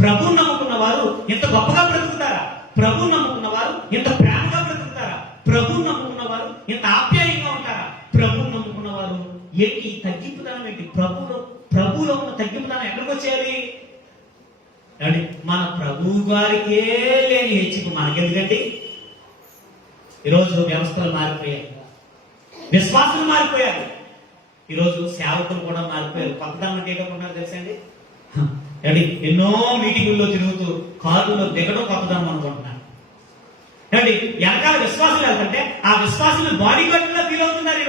ప్రభువు నమ్ముకున్న వారు ఎంత గొప్పగా బ్రతుకుతారా? ప్రభువు నమ్ముకున్న వారు ఎంత ప్రేమగా బ్రతుకుతారా? ప్రభువు నమ్ముకున్న వారు ఎంత ఆప్యాయంగా ఉంటారా? ప్రభువు నమ్ముకున్న వారు ఏంటి తగ్గింపుదనం ఏంటి? ప్రభువులో ఉన్న తగ్గింపుదనం ఎక్కడికి వచ్చేది? అంటే మన ప్రభు గారికే లేని హెచ్చుకు మనకెందుకండి? ఈరోజు వ్యవస్థలు మారిపోయాయి, విశ్వాసులు మారిపోయారు, ఈరోజు సేవకులు కూడా మారిపోయారు. కొత్తదనం అంటే ఏంటనుకుంటున్నారు తెలుసండి? అంటే ఎన్నో మీటింగుల్లో తిరుగుతూ కారులో దిగడం కొత్తదనం అనుకుంటున్నారు. అంటే వెనకాల విశ్వాసులు వెళ్తుంటే ఆ విశ్వాసులు బాడీ గార్డులా ఫీల్ అవుతున్నారు.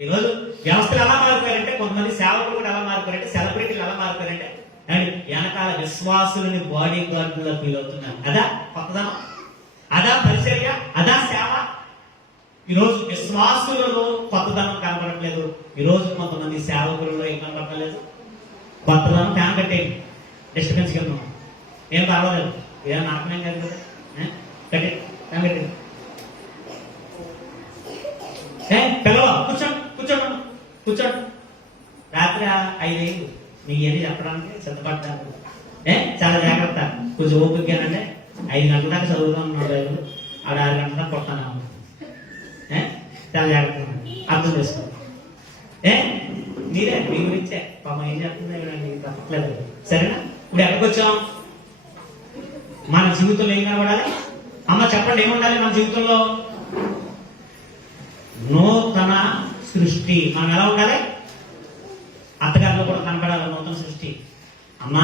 ఈరోజు వ్యవస్థలు ఎలా మారిపోయారంటే, కొంతమంది సేవకులు కూడా ఎలా మారిపోయారంటే, సెలబ్రిటీలు ఎలా మారిపోయారంటే అండ్ వెనకాల విశ్వాసులని బాడీ గార్డులా ఫీల్ అవుతున్నారు. అదా కొత్తదనం? అదా పరిచర్య? అదా సేవ? ఈరోజు విశ్వాసులలో కొత్తదనం కనబడట్లేదు. ఈరోజు కొంతమంది సేవకులలో ఏం కనబడట్లేదు? కొత్తదనం ఫ్యాన్ కట్టేయండి, డిస్టర్బెన్స్ కింద ఏం పర్వాలేదు, ఏం నాటకం కాదు కదా, కట్టండి ఫ్యాన్ కట్టండి. పిల్లవా కూర్చోండి. రాత్రి 5 మీకు ఏది చెప్పడానికి సిద్ధపడతాను. చాలా జాగ్రత్త, కొంచెం ఓపికగానంటే 5 గంటల దాకా చదువుతాం ఉన్నాడు, ఆడ 6 గంటల దాకా కొడతాను. చాలా జాగ్రత్త అర్థం చేసుకో. మీరే మీ గురించే పాపం ఏం చెప్తుంది తప్పట్లేదు. సరేనా? ఇప్పుడు ఎక్కడికి వచ్చాం? మన జీవితంలో ఏం కనబడాలి? అమ్మ చెప్పండి, ఏముండాలి మన జీవితంలో? నూతన సృష్టి. మనం ఎలా ఉండాలి? అత్తగారిలో కూడా కనపడాలి నూతన సృష్టి. అమ్మ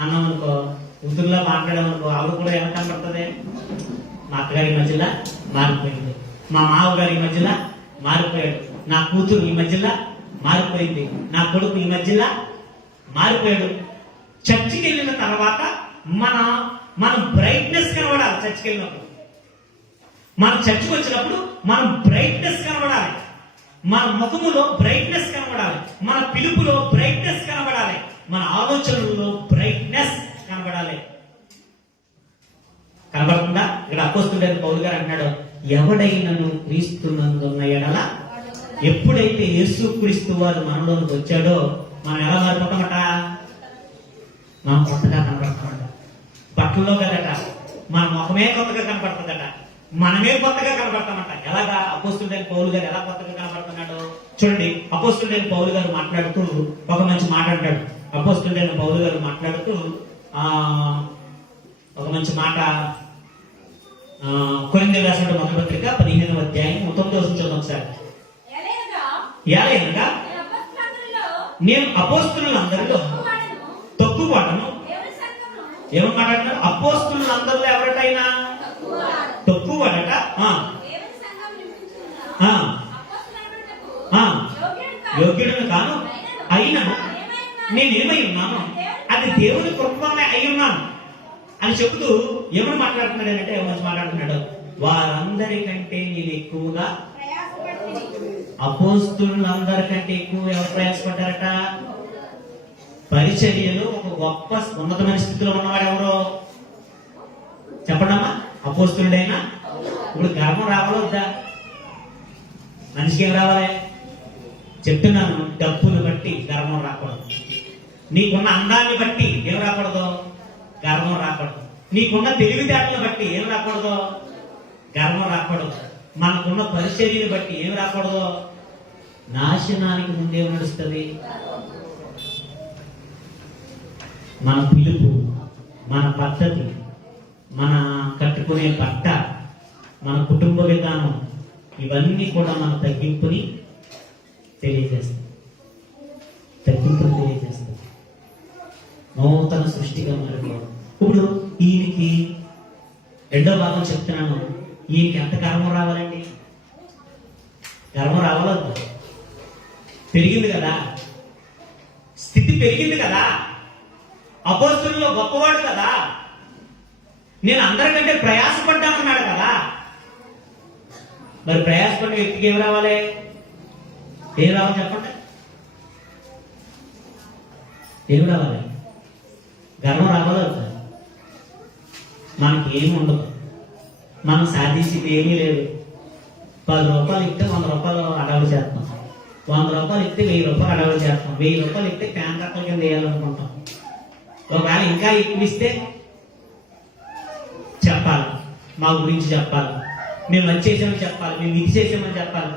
అన్నం అనుకో, కూతురులో మాట్లాడామనుకో, ఆవిడ కూడా ఎలా కనపడుతుంది? మా అత్తగారి మధ్యలో మారిపోయింది, మా మావగారి మధ్యలో మారిపోయాడు, నా కూతురు ఈ మధ్యలో మారిపోయింది, నా కొడుకు ఈ మధ్యలో మారిపోయాడు. చర్చికి వెళ్ళిన తర్వాత మనం బ్రైట్నెస్ కనబడాలి. చర్చికి వెళ్ళినప్పుడు, మనం చర్చికి వచ్చినప్పుడు మనం బ్రైట్నెస్ కనబడాలి. మన ముఖములో బ్రైట్నెస్ కనబడాలి, మన పిలుపులో బ్రైట్నెస్ కనబడాలి, మన ఆలోచనల్లో బ్రైట్నెస్ కనబడాలి. కనబడకుండా ఇక్కడ అపోస్తలుడైన పౌలు గారు అంటున్నాడు, ఎవడైనను క్రీస్తునందున్న ఎడల, ఎప్పుడైతే యేసుక్రీస్తు వారు మనలోకి వచ్చాడో మనం ఎలా మారిపోతామట? మనం కొత్తగా కనబడతామట. బట్టల్లో కదట, మన ముఖమే కొత్తగా కనబడుతుందట, మనమే కొత్తగా కనబడతామంట. ఎలాగా? అపోస్తలుడైన పౌలు గారు ఎలా కొత్తగా కనబడుతున్నాడు చూడండి. అపోస్తలుడైన పౌలు గారు మాట్లాడుతూ ఒక మంచి మాట అంటాడు. అపోస్తలుడైన పౌలు గారు మాట్లాడుతూ ఒక మంచి మాట, కొరింథీయులకు రాసిన మొదటి పత్రిక 15వ అధ్యాయం 9వ వచనం చదువు ఒకసారి. ఏలయనగా నేను అపోస్తలులందరిలో తక్కువను. ఏమని మాట్లాడుతున్నారు? అపోస్తలులందరిలో ఎవరిటైనా తక్కువడట, యోగ్యుడను కాను, అయినను నేనేమై ఉన్నాను, అది దేవుని కృపనే అయి ఉన్నాను అని చెబుతూ ఏమని మాట్లాడుతున్నాడు అంటే, ఏమని మాట్లాడుతున్నాడు? వారందరికంటే నేను ఎక్కువగా, అపోస్తలులందరికంటే ఎక్కువ ఎవరు ప్రయాసపడ్డారట? పరిచర్యలో ఒక గొప్ప ఉన్నతమైన స్థితిలో ఉన్నవాడు ఎవరో చెప్పడమ్మా? అపోస్తలుడైనా. ఇప్పుడు గర్వం రావాలో వద్దా? మనిషికి ఏం రావాలి? చెప్తున్నాను, డబ్బును బట్టి గర్వం రాకూడదు, నీకున్న అందాన్ని బట్టి ఏం రాకూడదు? గర్వం రాకూడదు, నీకున్న తెలివితేటలను బట్టి ఏం రాకూడదు? గర్వం రాకూడదు, మనకున్న పరిచర్యని బట్టి ఏం రాకూడదు? నాశనానికి ముందేం నడుస్తుంది? మన పిలుపు, మన పద్ధతి, మన కట్టుకునే బట్ట, మన కుటుంబ విధానం, ఇవన్నీ కూడా మన తగ్గింపుని తెలియజేస్తాయి. నూతన సృష్టిగా మారిపోవడం. ఇప్పుడు ఈయనకి రెండో భాగం చెప్తున్నాను, ఈయనకి ఎంత గర్వం రావాలండి? గర్వం రావాలద్దు? పెరిగింది కదా, స్థితి పెరిగింది కదా, అపోస్తలుల్లో గొప్పవాడు కదా, నేను అందరికంటే ప్రయాసపడ్డానన్నాడు కదా. మరి ప్రయాసపడిన వ్యక్తికి ఏం రావాలి? ఏం రావాలి చెప్పండి? ఏం రావాలి? గర్వం రావాలి వద్దా? మనకి ఏమి ఉండదు, మనం సాధించింది ఏమీ లేదు. 10 రూపాయలు ఇస్తే 100 రూపాయలు అడవులు చేస్తాం, 100 రూపాయలు ఇస్తే 1000 రూపాయలు అడవులు చేస్తాం, 1000 రూపాయలు ఇస్తే ప్యాన్ కట్టల కింద వేయాలనుకుంటాం. ఒకవేళ ఇంకా ఎక్కువ ఇస్తే చెప్పాలి, మా గురించి చెప్పాలి, మేము మంచి చేసామని చెప్పాలి, మేము ఇది చేసామని చెప్పాలి.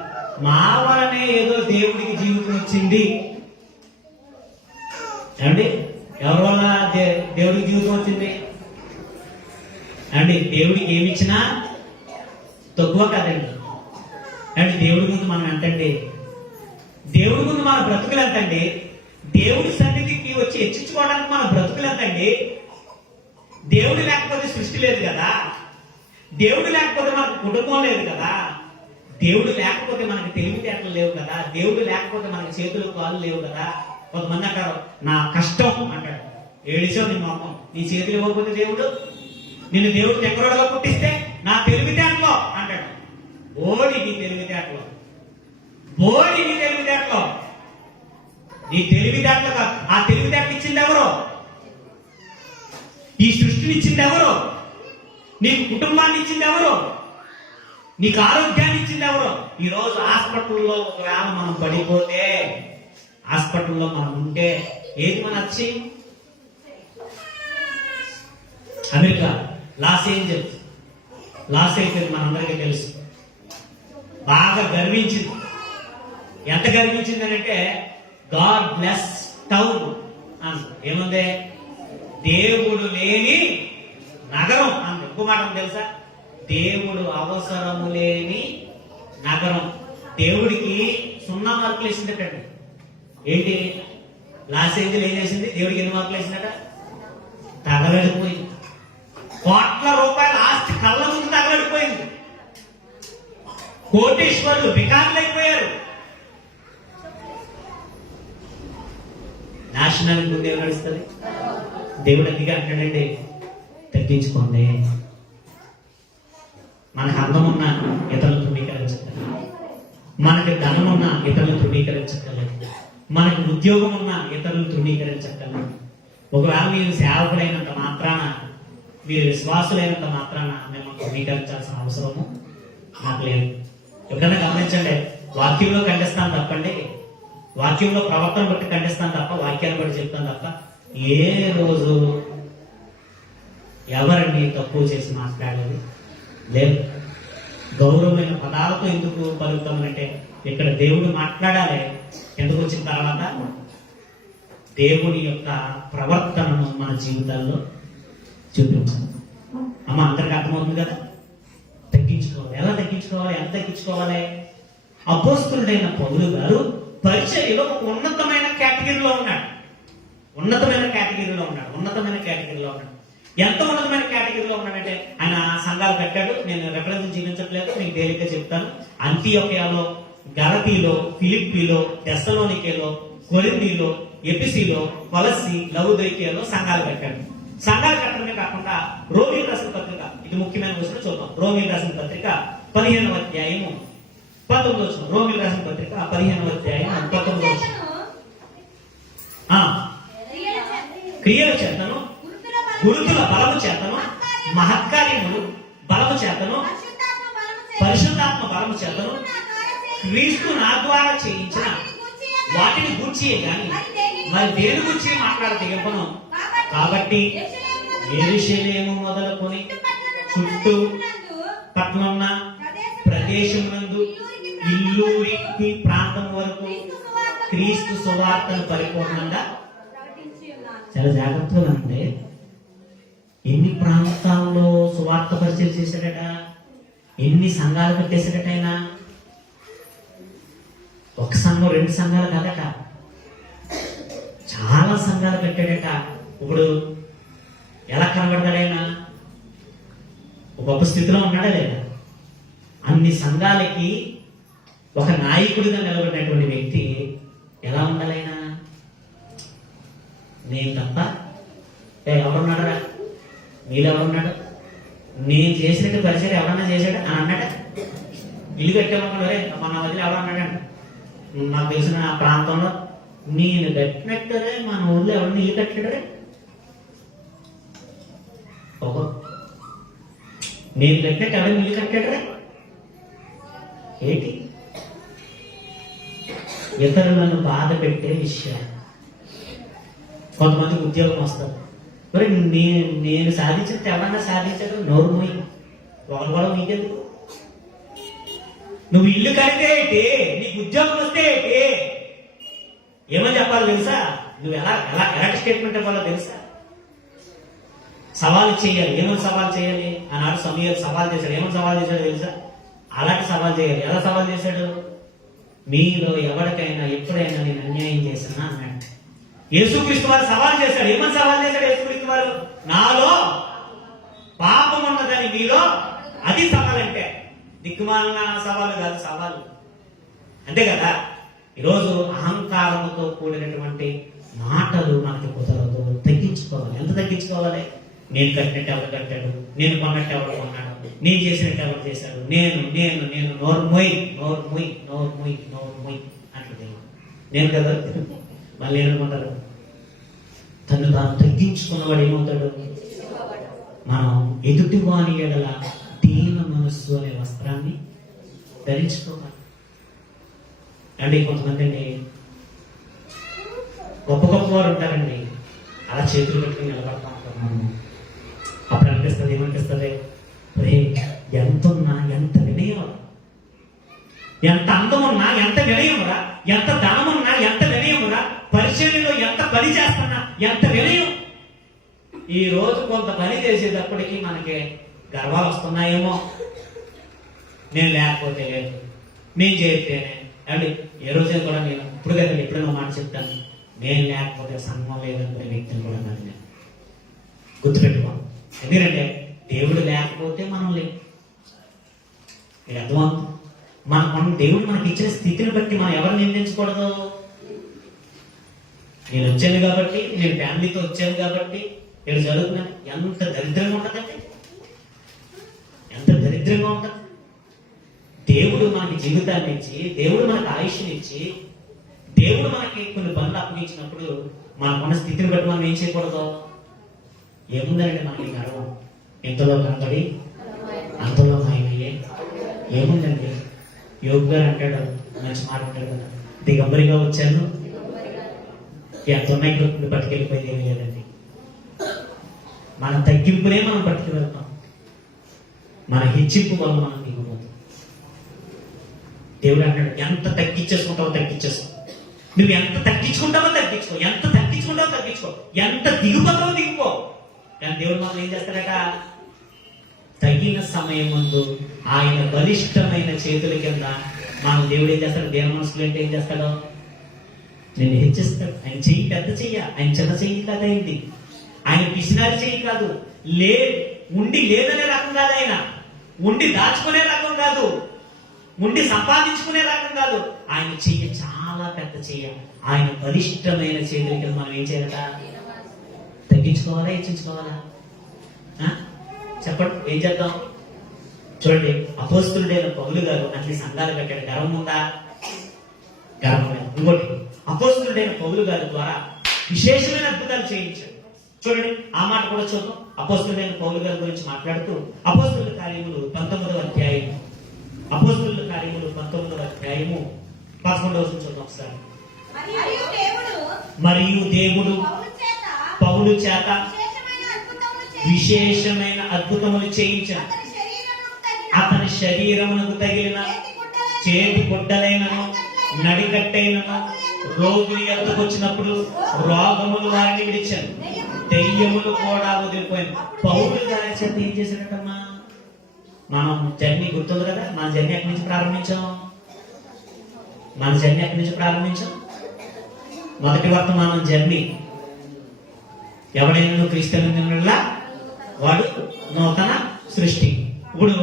మా వలనే ఏదో దేవుడికి జీవితం వచ్చింది. ఏమండి, ఎవరి వల్ల దేవుడికి జీవితం వచ్చింది? అండి, దేవుడికి ఏమి ఇచ్చినా తక్కువ కదండి. అంటే దేవుడి ముందు మనం ఎంతండి? దేవుడి ముందు మన బ్రతుకులు ఎంతండి? దేవుడి సన్నిధికి వచ్చి హెచ్చించుకోవడానికి మన బ్రతుకులు ఎంతండి? దేవుడు లేకపోతే సృష్టి లేదు కదా, దేవుడు లేకపోతే మనకు కుటుంబం లేదు కదా, దేవుడు లేకపోతే మనకి తెలివితేటలు లేవు కదా, దేవుడు లేకపోతే మనకి చేతులు కాళ్ళు లేవు కదా. కొంతమంది అంటారు, నా కష్టం అంటాడు. ఏడిచావు నీ మొహం, నీ చేతులు ఇవ్వకపోతే దేవుడు నిన్ను దేవుడు చక్రోడగా పుట్టిస్తే నా తెలివితేటలో అంటాడు. ఓడి నీ తెలివితేటలో, ఓడి నీ తెలివితేటలో, నీ తెలివితేటలు కాదు. ఆ తెలివితేటలు ఇచ్చింది ఎవరు? ఈ సృష్టిని ఇచ్చింది ఎవరు? నీకు కుటుంబాన్ని ఇచ్చింది ఎవరు? నీకు ఆరోగ్యాన్ని ఇచ్చింది ఎవరు? ఈ రోజు హాస్పిటల్లో ఒకవేళ మనం పడిపోతే, హాస్పిటల్లో మనం ఉంటే ఏది మన వచ్చి? అమెరికా లాస్ ఏంజల్స్ మనందరికీ తెలుసు. బాగా గర్వించింది. ఎంత గర్వించింది అంటే గాడ్ బ్లెస్ టౌన్ అని. ఏముంది? దేవుడు లేని నగరం అని. ఎక్కువ మాట తెలుసా? దేవుడు అవసరము లేని నగరం. దేవుడికి 0 మార్కులు వేసిందట. ఏంటి? లాస్ ఏంజల్ ఏం చేసింది? దేవుడికి ఎన్ని మార్కులు వేసిందట? తగలడిపోయింది. కోట్ల రూపాయల ఆస్తి కళ్ళ ముందు తగలడిపోయింది. కోటీశ్వరులు బికారులు అయిపోయారు. నాశనానికి ముందు ఏం నడుస్తుంది? దేవుడు అందుకే అంటాడండి, తగ్గించుకోండి. మనకు అందం ఉన్నా ఇతరులు తృణీకరించగలరు, మనకి ధనం ఉన్నా ఇతరులు తృణీకరించగలరు, మనకి ఉద్యోగం ఉన్నా ఇతరులు తృణీకరించగలరు. ఒకవేళ మీరు సేవకులైనంత మాత్రాన, మీరు విశ్వాసులైనంత మాత్రాన మిమ్మల్ని తృణీకరించాల్సిన అవసరము నాకు లేదు. ఎప్పుడైనా గమనించండి, వాక్యంలో ఖండిస్తాను తప్పండి, వాక్యంలో ప్రవర్తన బట్టి ఖండిస్తాను తప్ప, వాక్యాన్ని బట్టి చెప్తాను తప్ప, ఏ రోజు ఎవరిని తక్కువ చేసి మాట్లాడేది లేదు. గౌరవమైన పదాలతో ఎందుకు పలుకుతామనంటే, ఇక్కడ దేవుడు మాట్లాడాలి. ఎందుకు వచ్చిన తర్వాత దేవుడి యొక్క ప్రవర్తనను మన జీవితాల్లో చూపించాలి. అమ్మ, అందరికి అర్థమవుతుంది కదా? తగ్గించుకోవాలి. ఎలా తగ్గించుకోవాలి? ఎంత తగ్గించుకోవాలి? అపోస్తలుడైన పౌలు గారు పరిచర్యలో ఒక ఉన్నతమైన కేటగిరీలో ఉన్నాడు. ఉన్నతమైన కేటగిరీలో ఉన్నాడు. ఎంత ఉన్నతమైన కేటగిరీలో ఉన్నాడంటే, ఆయన సంఘాలు కట్టాడు. నేను రెఫరెన్స్ జీవించట్లేదు, మీకు తేలిగ్గా చెప్తాను. అంతియోకియాలో, గలతీలో, ఫిలిప్పీలో, తెస్సలోనికేలో, కొరింథీలో, ఎఫెసీలో, కొలస్సీ, లవొదికీయలో సంఘాలు కట్టాడు. సంఘాలు కట్టడమే కాకుండా రోమీయులకు రాసిన పత్రిక, ఇది ముఖ్యమైన విషయం చూద్దాం. రోమీయులకు రాసిన పత్రిక 15వ అధ్యాయము 19వ వచనం. రోమీయులకు రాసిన పత్రిక 15వ అధ్యాయం 19వ వచనం. క్రియల చేతను, గురుతుల బలము చేతను, మహత్కార్యములు బలము చేతను, పరిశుద్ధాత్మ బలము చేతను, క్రీస్తు నా ద్వారా చేయించిన వాటిని గూర్చి గాని మరి దేని గురించి మాట్లాడితే చెప్పను. కాబట్టి యెరూషలేము మొదలుకొని చుట్టూ పట్టణమున్న ప్రదేశమునందు ఇల్లూరికి ప్రాంతం వరకు క్రీస్తు సువార్తను పరిపూర్ణంగా. చాలా జాగ్రత్తగా అంటే, ఎన్ని ప్రాంతాల్లో సువార్త పరిచయం చేశాడట, ఎన్ని సంఘాలు కట్టేశాడట ఆయన. ఒక సంఘం 2 సంఘాలు కాదట, చాలా సంఘాలు కట్టాడట. ఇప్పుడు ఎలా కనబడతాడైనా? ఒక గొప్ప స్థితిలో ఉన్నాడా లేదా? అన్ని సంఘాలకి ఒక నాయకుడిగా నిలబడినటువంటి వ్యక్తి ఎలా ఉండాలైనా? నేను తప్ప ఎవరున్నాడరా? మీలో ఎవరున్నాడు? నేను చేసినట్టు పరిచయం ఎవరన్నా చేశాడు అని అన్నాడా? ఇల్లు కట్టామనుకున్నారే మన వదిలి ఎవరు అన్నాడండి, నాకు తెలిసిన ఆ ప్రాంతంలో నేను కట్టినట్టరే మన ఊళ్ళో ఎవరిని ఇల్లు కట్టాడరే ఒక నేను కట్టినట్టు ఎవరైనా ఇల్లు కట్టాడరే ఏంటి ఇతరులను బాధ పెట్టే విషయం. కొంతమందికి ఉద్యోగం వస్తారు, మరి నేను సాధించినట్టు ఎవరన్నా సాధించారు, నోరు మూయి, ఒకరు కూడా మీకెందుకు? నువ్వు ఇల్లు కడితే ఏంటి, నీకు ఉద్యోగం వస్తే ఏంటి, ఏమని చెప్పాలి తెలుసా? నువ్వు ఎలా ఎలా ఎలాంటి స్టేట్మెంట్ ఇవ్వాలో తెలుసా? సవాలు చేయాలి. ఏమని సవాల్ చేయాలి? ఆనాడు సమయాలు సవాల్ చేశాడు. ఏమని సవాల్ చేశాడు తెలుసా? అలాంటి సవాల్ చేయాలి. ఎలా సవాల్ చేశాడు? మీలో ఎవరికైనా ఎప్పుడైనా నేను అన్యాయం చేసినా అన్నాడు. యేసుక్రీస్తు వారు సవాల్ చేశాడు. ఏమని సవాల్ చేశాడు యేసుక్రీస్తు వారు? నాలో పాపం ఉన్నదని మీలో, అది సవాల్ అంటే. దిక్కుమాలిన సవాలు కాదు, సవాలు అంతే కదా. ఈరోజు అహంకారంతో కూడినటువంటి మాటలు మనకి కుదరదు. తగ్గించుకోవాలి. ఎంత తగ్గించుకోవాలి? నేను కట్టినట్టు ఎవరు కట్టాడు, నేను కొన్నట్టు ఎవరు కొన్నాడు, నేను చేసినట్టు ఎవరు చేశాడు, నేను నేను నేను నోర్మొయ్ నోర్మొయ్ నోర్మొయ్ నోర్మొయ్ అంటుంది. నేను కదా మళ్ళీ ఏమనుకుంటారు? తను తాను తగ్గించుకున్నవాడు ఏమవుతాడు? మనం ఎదుటి వాని ఎడల దీన మనస్సు అనే వస్త్రాన్ని ధరించుకోవాలి. అంటే కొంతమంది అండి గొప్ప గొప్ప వారు ఉంటారండి, అలా చేతులు పెట్టుకుని నిలబడతా ఉంటారు. మనం అప్పుడు అనిపిస్తుంది, ఏమనిపిస్తుంది? ఎంత ఉన్నా ఎంత వినయం, ఎంత అందం ఉన్నా ఎంత వినయమురా, ఎంత ధనం ఉన్నా ఎంత వినయమురా, పరిచర్యలో ఎంత పని చేస్తున్నా ఎంత వినయం. ఈ రోజు కొంత పని చేసేటప్పటికి మనకి గర్వాలు వస్తున్నాయేమో. నేను లేకపోతే లేదు, నేను చేస్తేనే అండి. ఏ రోజే కూడా నేను ఇప్పుడు కదా ఎప్పుడైనా మాట చెప్తాను, నేను లేకపోతే సంఘం లేదనుకునే వ్యక్తిని కూడా నన్ను నేను గుర్తుపెట్టుకో. ఎందుకంటే దేవుడు లేకపోతే మనం లేదు. మీరు అర్థమవుతుంది? మనం దేవుడు మనకి ఇచ్చిన స్థితిని బట్టి మనం ఎవరిని నిందించకూడదు. నేను వచ్చాను కాబట్టి, నేను ఫ్యామిలీతో వచ్చాను కాబట్టి నేను చదువుకున్నాను. ఎంత దరిద్రంగా ఉంటుందండి, ఎంత దరిద్రంగా ఉంటుంది. దేవుడు మనకి జీవితాన్ని ఇచ్చి, దేవుడు మనకి ఆయుష్ని ఇచ్చి, దేవుడు మనకి కొన్ని పనులు అప్పగించినప్పుడు మనకున్న స్థితిని బట్టి మనం ఏం చేయకూడదు. ఏముందండి మనకి గర్వం? ఎంతలో కనబడి అంతలో మాయమయ్యే ఏముందండి? యోగి గారు అంటాడు, మంచి మాట అంటాడు కదా, దిగంబరిగా వచ్చాను, ఎంత ఉన్నాయి ఇప్పుడు పట్టుకెళ్ళిపోయింది ఏమీ లేదండి. మన తగ్గింపునే మనం పట్టుకు వెళ్తాం, మన హెచ్చింపు వల్ల మనం దిగిపోతాం. దేవుడు అంటాడు, ఎంత తగ్గించేసుకుంటావో తగ్గించేసుకో. నువ్వు ఎంత తగ్గించుకుంటావో తగ్గించుకో, ఎంత తగ్గించుకుంటావో తగ్గించుకో, ఎంత దిగిపోతావో దిగిపో. కానీ దేవుడు మనం ఏం చేస్తాడట? తగిన సమయం ముందు ఆయన బలిష్టమైన చేతుల కింద మనం దేవుడు ఏం చేస్తాడు? దేవ మనసులు అంటే ఏం చేస్తాడో నేను హెచ్చిస్తాడు. ఆయన చెయ్యి పెద్ద చెయ్య, ఆయన చిన్న చెయ్యి కాదైంది, ఆయన పిసినారి చెయ్యి కాదు, ఉండి లేదనే రకం కాదు, ఆయన ఉండి దాచుకునే రకం కాదు, ఉండి సంపాదించుకునే రకం కాదు. ఆయన చెయ్యి చాలా పెద్ద చెయ్య. ఆయన బలిష్టమైన చేతుల కింద మనం ఏం చేయాలట? తగ్గించుకోవాలా, హెచ్చించుకోవాలా? చెప్పండి, ఏం చేద్దాం? చూడండి, అపోస్తులుడైన పౌలు గారు అన్ని సంఘాలు కట్టాడు. గర్వం ఉందా? గర్వం లేదు. ఇంకోటి, అపోస్తులుడైన పౌలు గారి ద్వారా విశేషమైన అద్భుతాలు చేయించాడు. చూడండి, ఆ మాట కూడా చూద్దాం. అపోస్తులుడైన పౌలు గారి గురించి మాట్లాడుతూ అపోస్తుల కార్యములు 19వ అధ్యాయం, అపోస్తుల కార్యములు 19వ అధ్యాయము 11వ వచనం చూద్దాం ఒకసారి. మరియు దేవుడు పౌలు చేత విశేషమైన అద్భుతములు చేయించాడు. అతని శరీరమునకు తగిలిన చేతి గుడ్డలైనను నడికట్టైనను రోగులు ఎద్దకు వచ్చినప్పుడు రోగములు వారిని విడిచాను, దెయ్యములు కూడా వదిలిపోయాను. పౌలు గారి చేత ఏం చేశాడటమ్మా? మనం జర్నీ గుర్తుంది కదా, మన జర్నీ ఎక్కడి నుంచి ప్రారంభించాం? మొదటి వర్తమానం జర్నీ. ఎవడైనా క్రీస్తుల వాడు నూతన సృష్టి. ఇప్పుడు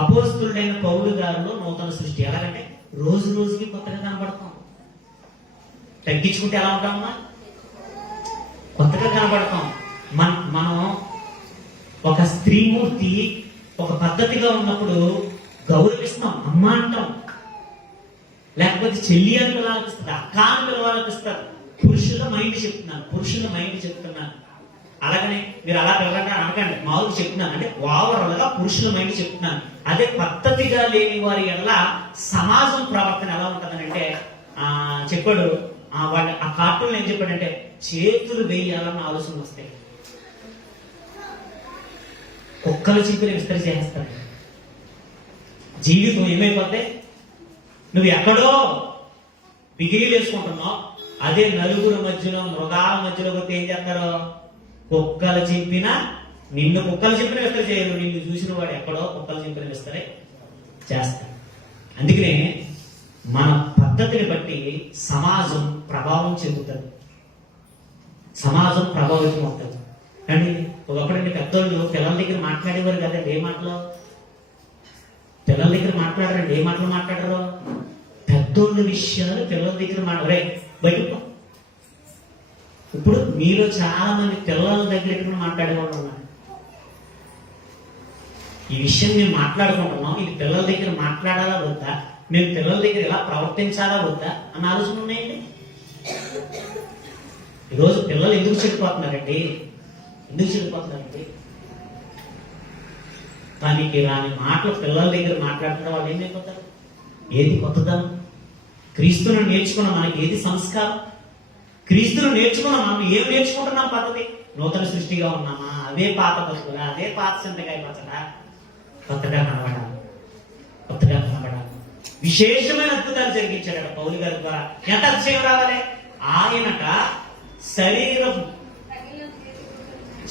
అపోస్తులుడైన పౌలు గారిలో నూతన సృష్టి. ఎలాగంటే రోజు రోజుకి కొత్తగా కనబడతాం. తగ్గించుకుంటే ఎలా ఉంటామమ్మా? కొత్తగా కనబడతాం. మనం ఒక స్త్రీమూర్తి ఒక పద్ధతిగా ఉన్నప్పుడు గౌరవిస్తాం, అమ్మ అంటాం, లేకపోతే చెల్లి అని పిలవాలనిపిస్తుంది, అక్క అని పిలవాలనిపిస్తారు. పురుషుల మైండ్ చెప్తున్నాను. అలాగనే మీరు అలా పిలవగా అనకండి, మామూలు చెప్తున్నాను. అంటే ఓవరాల్ గా పురుషుల మైండ్ చెప్తున్నాను. అదే పద్ధతిగా లేని వారి వల్ల సమాజం ప్రవర్తన ఎలా ఉంటుందని అంటే చెప్పాడు వాళ్ళ ఆ కార్టూన్ ఏం చెప్పాడంటే చేతులు వేయాలన్న ఆలోచన వస్తాయి, కుక్కలు చింపిని విస్తరి చేస్తాడు. జీవితం ఏమైపోతే నువ్వు ఎక్కడో డిగ్రీలు వేసుకుంటున్నావు, అదే నలుగురు మధ్యలో మృగాల మధ్యలో పోతే ఏం చేస్తారు? కుక్కలు చింపిన నిన్ను కుక్కలు చింపిన విస్తరి చేయరు, నిన్ను చూసిన వాడు ఎక్కడో కుక్కలు చింపిన విస్తరి చేస్తాడు. అందుకనే మన పద్ధతిని బట్టి సమాజం ప్రభావం చెందుతుంది, సమాజం ప్రభావితం అవుతుంది. కానీ ఒకప్పుడంటే పెద్దోళ్ళు పిల్లల దగ్గర మాట్లాడేవారు కదండి. ఏ మాటలో పిల్లల దగ్గర మాట్లాడరండి, ఏ మాటలు మాట్లాడరు? పెద్దోళ్ళ విషయాలు పిల్లల దగ్గర మాట్లాడరే బయట. ఇప్పుడు మీలో చాలా మంది పిల్లల దగ్గర మాట్లాడేవాళ్ళు ఉన్నారు. ఈ విషయం మేము మాట్లాడుకుంటున్నాం, ఇది పిల్లల దగ్గర మాట్లాడాలా వద్దా, మేము పిల్లల దగ్గర ఎలా ప్రవర్తించాలా వద్దా అన్న ఆలోచన ఉన్నాయండి. ఈరోజు పిల్లలు ఎందుకు చెడిపోతున్నారండి? తనకి రాని మాటలు పిల్లల దగ్గర మాట్లాడుతున్న వాళ్ళు ఏమైపోతారు? ఏది కొత్తదనం? క్రీస్తును నేర్చుకున్న మనకి ఏది సంస్కారం? క్రీస్తును నేర్చుకున్న మనం ఏం నేర్చుకుంటున్నాం? పద్ధతి. నూతన సృష్టిగా ఉన్నామా? అదే పాత బతుకులా? అదే పాత చింతకాయ పచ్చడా? కొత్తగా కనబడాలి. విశేషమైన అద్భుతాలు జరిగించాడు పౌలు గారి ద్వారా. ఎంత అతిశయం రావాలి? ఆయనట శరీరం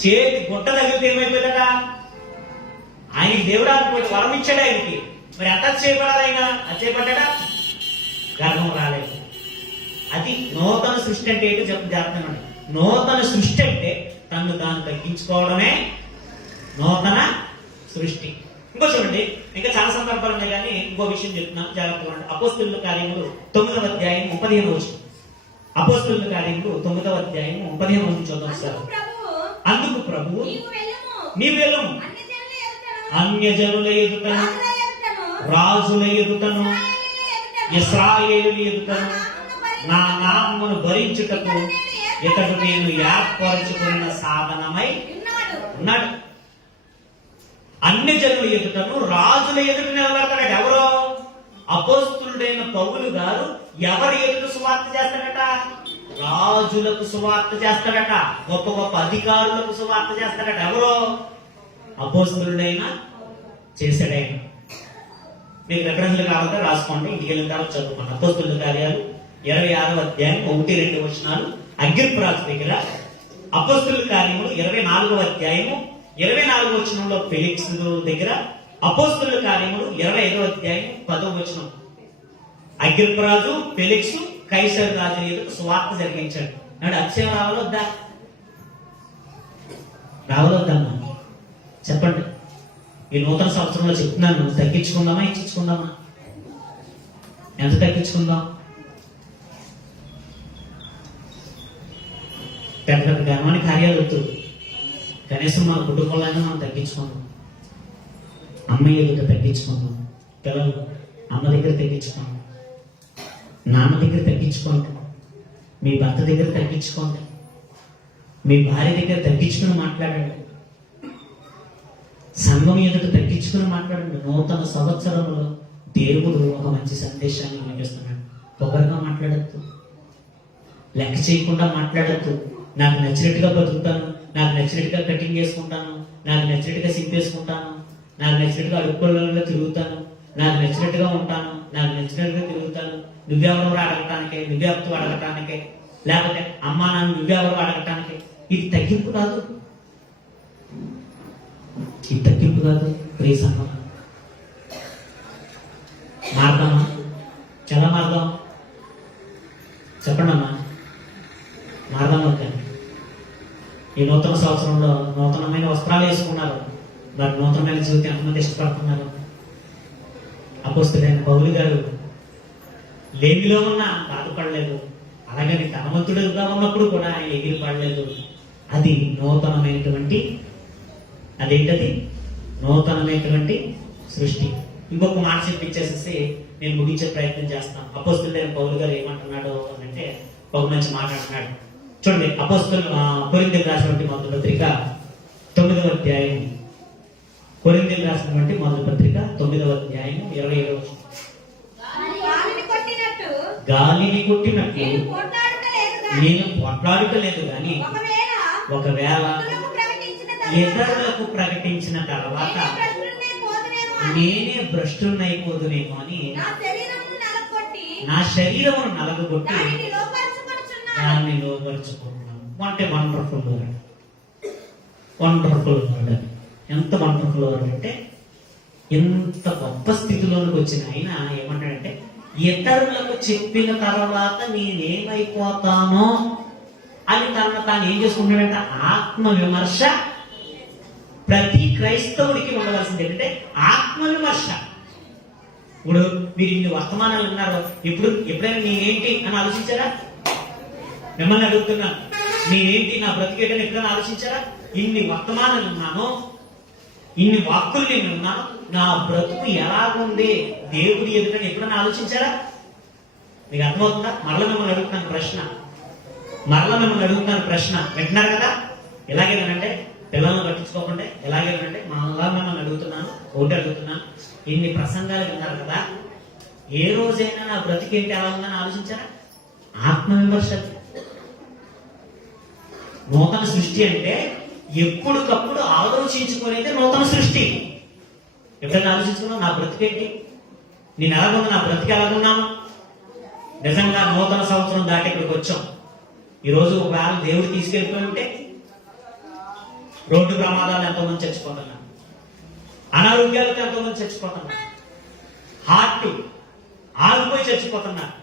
చేతి గుట్ట తగిలితే ఏమైపోయిందట? ఆయనకి దేవుడు వరం ఇచ్చాడు ఆయనకి. మరి ఎంత చేయబడాలి? ఆయన అచ్చేపడ్డా గర్భం రాలేదు. అది నూతన సృష్టి అంటే ఏంటో చెప్తాను. నూతన సృష్టి అంటే తను తాను తగ్గించుకోవడమే నూతన సృష్టి. ఇంకో చూడండి, ఇంకా చాలా సందర్భాలు ఉన్నాయి కానీ ఇంకో విషయం చెప్తున్నాను, జాగ్రత్తగా. అపోస్తలుల కార్యములు 9వ అధ్యాయం 15వ వచనం. అపోస్తలుల కార్యములు 9వ అధ్యాయం 15వ వచనం చూద్దాం సార్. అందుకు ప్రభువు నీవు వెళ్ళము, అన్యజనుల ఎదుటను రాజుల ఎదుటను ఇశ్రాయేలుల ఎదుటను నా నామమును భరించుటకు ఇతడు నేను ఏర్పరచుకున్న సాధనమై ఉన్నాడు. అన్ని జనుల ఎదుటను రాజుల ఎదుట నిలబడతాడు. ఎవరో? అపోస్తలుడైన పౌలు గారు ఎవరి ఎదుట సువార్త చేస్తాడట? రాజులకు సువార్త చేస్తాడట, గొప్ప గొప్ప అధికారులకు సువార్త చేస్తాడట. ఎవరో? అపోస్తలుడైన చేశాడైన. మీకు రెఫరెన్స్లు కావాలంటే రాసుకోండి, ఇంటికి వెళ్ళిన తర్వాత చదువుకోండి. అపోస్తలుల కార్యాలు 26వ అధ్యాయం 1-2 వచనాలు అగ్రిప్పరాజు దగ్గర. అపోస్తలుల కార్యములు 24వ అధ్యాయము 24వ వచనంలో ఫెలిక్స్ దగ్గర. అపోస్తలుల కార్యములు 25వ అధ్యాయం 10వ వచనం అగ్రిప్పరాజు ఫెలిక్స్ కైసర్ రాజు ఎదుట సువార్త జరిగించాడు. నాడు అక్షయం రావాలొద్దా? రావాలొద్దమ్మా చెప్పండి. ఈ నూతన సంవత్సరంలో చెప్తున్నాను, తగ్గించుకుందామా ఇచ్చించుకుందామా? ఎంత తగ్గించుకుందాం? పెద్ద పెద్ద ఘనమైన కార్యాలు వద్దు, కనీసం మన కుటుంబంలో మనం తగ్గించుకుందాం. అమ్మ ఎదుట తగ్గించుకుందాం, పిల్లలు అమ్మ దగ్గర తగ్గించుకోండి, నాన్న దగ్గర తగ్గించుకోండి, మీ భర్త దగ్గర తగ్గించుకోండి, మీ భార్య దగ్గర తగ్గించుకుని మాట్లాడండి, సంఘం ఎదుట తగ్గించుకుని మాట్లాడండి. నూతన సంవత్సరంలో దేవుడు ఒక మంచి సందేశాన్ని వినిపిస్తున్నాడు. పొగరుగా మాట్లాడద్దు, లెక్క చేయకుండా మాట్లాడద్దు. నాకు నచ్చినట్టుగా బతుకుతాను, నాకు నచ్చినట్టుగా కటింగ్ చేసుకుంటాను, నాకు నచ్చినట్టుగా సింపేసుకుంటాను, నాకు నచ్చినట్టుగా అడుక్కోళ్ళలో తిరుగుతాను, నాకు నచ్చినట్టుగా ఉంటాను, నాకు నచ్చినట్టుగా తిరుగుతాను. నువ్వెవరు అడగటానికే, నువ్వెవరు అడగటానికే, లేకపోతే అమ్మా నాన్న నువ్వెవరు అడగటానికే. ఇది తగ్గింపు కాదు, ఇది తగ్గింపు కాదు. ప్రియ సంఘం, మార్గమా? చాలా మార్గం చెప్పండి అమ్మా. మార్గం వద్దండి. ఈ నూతన సంవత్సరంలో నూతనమైన వస్త్రాలు వేసుకున్నారు, మరి నూతనమైన జీవితం ఎంతమంది ఇష్టపడుతున్నారు? అపోస్తలుడైన పౌలు గారు లేమిలో ఉన్నా బాధపడలేదు, అలాగని ధనవంతుడుగా ఉన్నప్పుడు కూడా ఆయన ఎగిరి పడలేదు. అది నూతనమైనటువంటి, అదేంటది? నూతనమైనటువంటి సృష్టి. ఇంకొక మాట చెప్పించేసేసి నేను ముగించే ప్రయత్నం చేస్తాను. అపోస్తులైన పౌలు గారు ఏమంటున్నాడు అని అంటే ఒక మంచి మాట అంటున్నాడు. చూడండి, కొరింథీయులకు రాసినటువంటి మొదటి పత్రిక 9వ అధ్యాయం, కొరింథీయులకు రాసినటువంటి మొదటి పత్రిక 9వ అధ్యాయం 27వ వచనం. గాలిని కొట్టినట్టు నేను పోట్లాడలేదు కానీ ఒకవేళ ఇతరులకు ప్రకటించిన తర్వాత నేనే భ్రష్టునైపోదునేమో అని నా శరీరమును నలగొట్టి దాన్ని లోపరుచుకుంటున్నాను. అంటే వండర్ఫుల్ వర్డ్, వండర్ఫుల్ వర్డ్. ఎంత వండర్ఫుల్ వర్డ్ అంటే, ఎంత గొప్ప స్థితిలోకి వచ్చిన ఆయన ఏమంటాడంటే, ఇతరులకు చెప్పిన తర్వాత నేనేమైపోతానో అని తాను ఏం చేసుకుంటాడంటే ఆత్మ విమర్శ ప్రతి క్రైస్తవుడికి ఉండవలసింది ఏంటంటే ఆత్మ విమర్శ. ఇప్పుడు మీరు ఇన్ని వర్తమానాలు ఉన్నారు, ఎప్పుడైనా నేనేంటి అని ఆలోచించారా? మిమ్మల్ని అడుగుతున్నాను, నేనేంటి, నా బ్రతికేటని ఎప్పుడైనా ఆలోచించారా? ఇన్ని వర్తమానాలు ఉన్నాను, ఇన్ని వాక్కులు నేను ఉన్నాను, నా బ్రతుకు ఎలాగుంది దేవుడి ఎదుటని ఎప్పుడైనా ఆలోచించారా? మీకు అర్థమవుతుందా? మరలా మిమ్మల్ని అడుగుతున్నాను ప్రశ్న, వింటున్నారు కదా? ఎలాగేనంటే పిల్లలను పట్టించుకోకుండా ఎలాగేనంటే మిమ్మల్ని అడుగుతున్నాను, ఇన్ని ప్రసంగాలు విన్నారు కదా, ఏ రోజైనా నా బ్రతికేంటి ఎలా ఉందని ఆలోచించారా? ఆత్మవిమర్శ. నూతన సృష్టి అంటే ఎప్పటికప్పుడు ఆలోచించుకునేది నూతన సృష్టి. ఎప్పుడైనా ఆలోచించుకున్నావు నా బ్రతికేంటి, నేను ఎలాగున్నా, నా బ్రతికి ఎలాగున్నాను? నిజంగా నూతన సంవత్సరం దాటి ఇక్కడికి వచ్చాం. ఈరోజు ఒకవేళ దేవుడు తీసుకెళ్ళిపోయి ఉంటే రోడ్డు ప్రమాదాలు ఎంతోమంది చచ్చిపోతున్నారు, అనారోగ్యాలతో ఎంతోమంది చచ్చిపోతున్నారు, హార్ట్ ఆగిపోయి చచ్చిపోతున్నారు.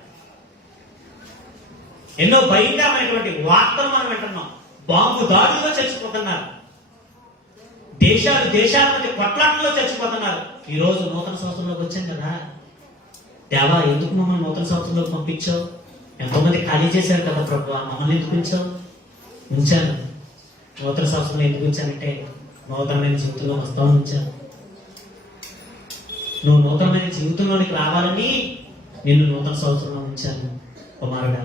ఎన్నో భయంకరమైనటువంటి వార్తలు మనం వింటున్నాం. బాంబు దాడుల్లో చచ్చిపోతున్నారు, దేశాల మధ్య కొట్లాటల్లో చచ్చిపోతున్నారు. ఈ రోజు నూతన సంవత్సరంలోకి వచ్చాం కదా, దేవా ఎందుకు మమ్మల్ని నూతన సంవత్సరంలోకి పంపించావు? ఎంతోమంది ఖాళీ చేశారు కదా ప్రభు, మమ్మల్ని ఎందుకు ఉంచాను? నూతన సంవత్సరంలో ఎందుకు ఉంచానంటే నూతనమైన జీవితంలో వస్తామని ఉంచాను. నువ్వు నూతనమైన జీవితంలోనికి రావాలని నిన్ను నూతన సంవత్సరంలో ఉంచాను కుమారుడా.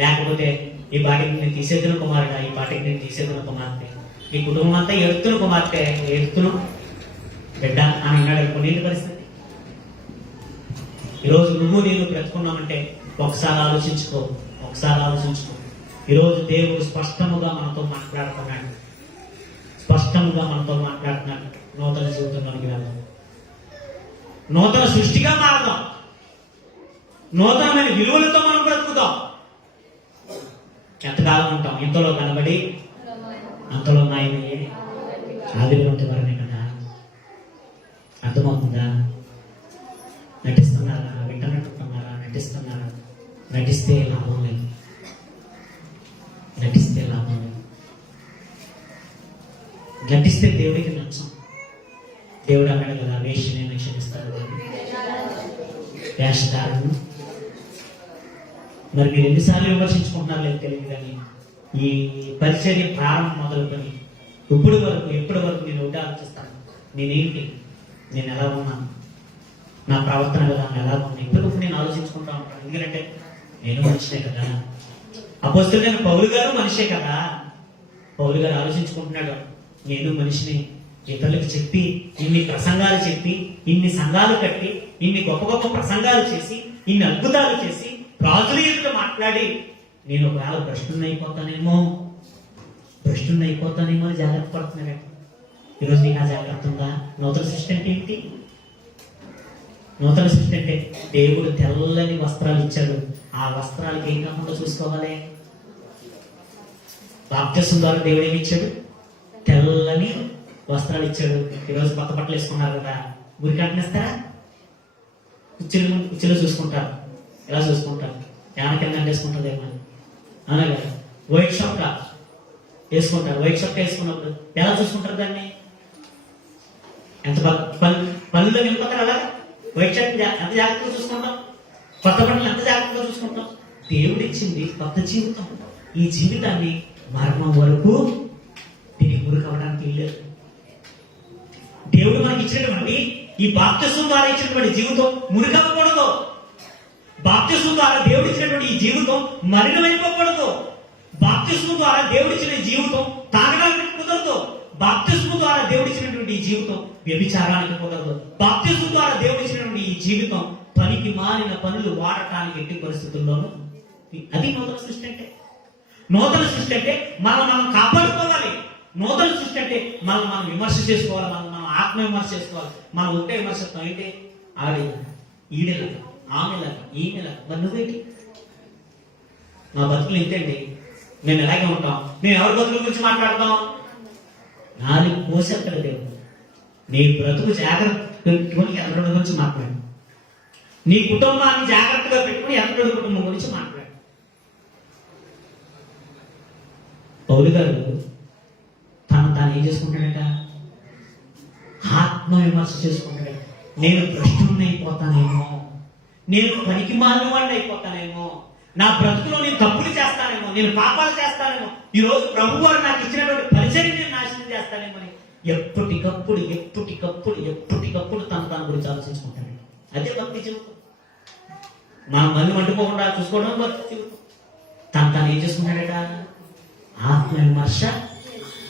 లేకపోతే ఈ పాటికి నేను తీసేద్దును కుమారుడా, ఈ పాటికి నేను తీసేద్దును కుమార్తె, ఈ కుటుంబం అంతా ఎడుతును కుమార్తె, ఎడుతును బిడ్డ అని అన్నాడు అనుకోండి. ఏంటి పరిస్థితి? ఈరోజు నువ్వు నేను బ్రతుకున్నామంటే ఒకసారి ఆలోచించుకో. ఈరోజు దేవుడు స్పష్టముగా మనతో మాట్లాడుతున్నాడు, నూతన జీవితంలోనికి వెళ్దాం, నూతన సృష్టిగా మారదాం, నూతనమైన విలువలతో మనం బ్రతుకుదాం. ఎంతకాలం ఉంటాం? ఇంతలో కనబడి అంతలో మాయమయ్యే ఆదిలోంటి వారమే కదా. అర్థమవుతుందా? నటిస్తున్నారా? వింటున్నట్టున్నారా? నటిస్తే లాభం లేదు. నటిస్తే దేవుడికి నచ్చం. దేవుడు అన్నాడు కదా, వేషని క్షమిస్తాడు వేషధారను. మరి మీరు ఎన్నిసార్లు విమర్శించుకుంటున్నారు లేదు తెలియదు, కానీ ఈ పరిచర్య ప్రారంభం మొదలుకొని ఎప్పటి వరకు నేను ఒకటి ఆలోచిస్తాను, నేనేంటి, నేను ఎలా ఉన్నాను, నా ప్రవర్తన విధానం ఎలా ఉంది, ఇప్పటికప్పుడు నేను ఆలోచించుకుంటా ఉంటాను. ఎందుకంటే నేను మనిషినే కదా, అపోస్తలుడైన పౌలు గారు మనిషే కదా. పౌలు గారు ఆలోచించుకుంటున్నాడు, నేను మనిషిని. ఇతరులకు చెప్పి ఇన్ని ప్రసంగాలు చెప్పి, ఇన్ని సంఘాలు కట్టి, ఇన్ని గొప్ప గొప్ప ప్రసంగాలు చేసి, ఇన్ని అద్భుతాలు చేసి, రాజుల ఎదుట మాట్లాడి నేను ఒకవేళ భ్రష్టున్నైపోతానేమో అని జాగ్రత్త పడుతున్నాడు. ఈరోజు నీకు ఆ జాగ్రత్త ఉందా? నూతన సృష్టి అంటే ఏంటి? నూతన సృష్టి అంటే దేవుడు తెల్లని వస్త్రాలు ఇచ్చాడు. ఆ వస్త్రాలకి ఏం కాకుండా చూసుకోవాలి. బాప్తిస్మం ద్వారా దేవుడు ఏమి ఇచ్చాడు? తెల్లని వస్త్రాలు ఇచ్చాడు. ఈరోజు కొత్త బట్టలు వేసుకున్నారు కదా, ఊరికి అంటేస్తారా? కుర్చీలో చూసుకుంటారు, ఎలా చూసుకుంటారు? యాన కింద వేసుకుంటుంది ఏమో, అవునా కదా? వైట్ షర్ట్ వేసుకుంటారు. వైట్ షర్ట్ వేసుకున్నప్పుడు ఎలా చూసుకుంటారు దాన్ని? ఎంత పనుల్లో వెళ్ళిపోతారు అలా. వైట్ షర్ట్ ఎంత జాగ్రత్తగా చూసుకుంటాం, కొత్త బట్టలు ఎంత జాగ్రత్తగా చూసుకుంటాం. దేవుడు ఇచ్చింది కొత్త జీవితం. ఈ జీవితాన్ని మరణం వరకు దీనికి గురి కావడానికి లేదు. దేవుడు మనకి ఇచ్చినటువంటి ఈ బాప్తిస్మం ద్వారా ఇచ్చినటువంటి జీవితం మురికవ్వకూడదు. బాప్తిస్మం ద్వారా దేవుడు ఇచ్చినటువంటి ఈ జీవితం మలినమైపోకూడదు. బాప్తిస్మం ద్వారా దేవుడు ఇచ్చిన జీవితం తాగడానికి కుదరదు. బాప్తిస్మం ద్వారా దేవుడు ఇచ్చినటువంటి ఈ జీవితం వ్యభిచారానికి కుదరదు. బాప్తిస్మం ద్వారా దేవుడు ఇచ్చినటువంటి ఈ జీవితం పనికి మాలిన పనులు వాడటానికి ఎట్టి పరిస్థితుల్లోనూ. అది నూతన సృష్టి అంటే. నూతన సృష్టి అంటే మనం కాపాడుకోవాలి. నూతన సృష్టి అంటే మనం విమర్శ చేసుకోవాలి. మనం ఆత్మ విమర్శ చేసుకోవాలి. మనం ఉంటే విమర్శిస్తాం. ఏంటి ఆడి ఈడెలాగా, ఆమెలాగా, ఈమెలాగా, మరి నువ్వేంటి? మా బతుకులు ఇంతేంటి, మేము ఎలాగే ఉంటాం. మేము ఎవరి బతుకుల గురించి మాట్లాడతాం? నాలుగు పోసేస్తాడు దేవుడు. నీ బ్రతుకు జాగ్రత్త పెట్టుకుని ఎవరి గురించి మాట్లాడు. నీ కుటుంబాన్ని జాగ్రత్తగా పెట్టుకుని ఎవరి కుటుంబం గురించి మాట్లాడు. పౌలు గారు తాను ఏం చేసుకుంటాడట? ఆత్మ విమర్శ చేసుకుంటాడు. నేను భ్రష్టుని అయిపోతానేమో, నేను పనికి మాలిన వాడిని అయిపోతానేమో, నా బ్రతుకులో నేను తప్పులు చేస్తానేమో, నేను పాపాలు చేస్తానేమో, ఈ రోజు ప్రభు వారు నాకు ఇచ్చినటువంటి పరిచయం నేను నాశనం చేస్తానేమో అని ఎప్పటికప్పుడు తన గురించి ఆలోచించుకుంటాడు. అదే భక్తి జీవితం. మనం మళ్ళీ వండుకోకుండా చూసుకోవడం భక్తి జీవితం. తను ఏం చేసుకుంటాడట? ఆత్మ విమర్శ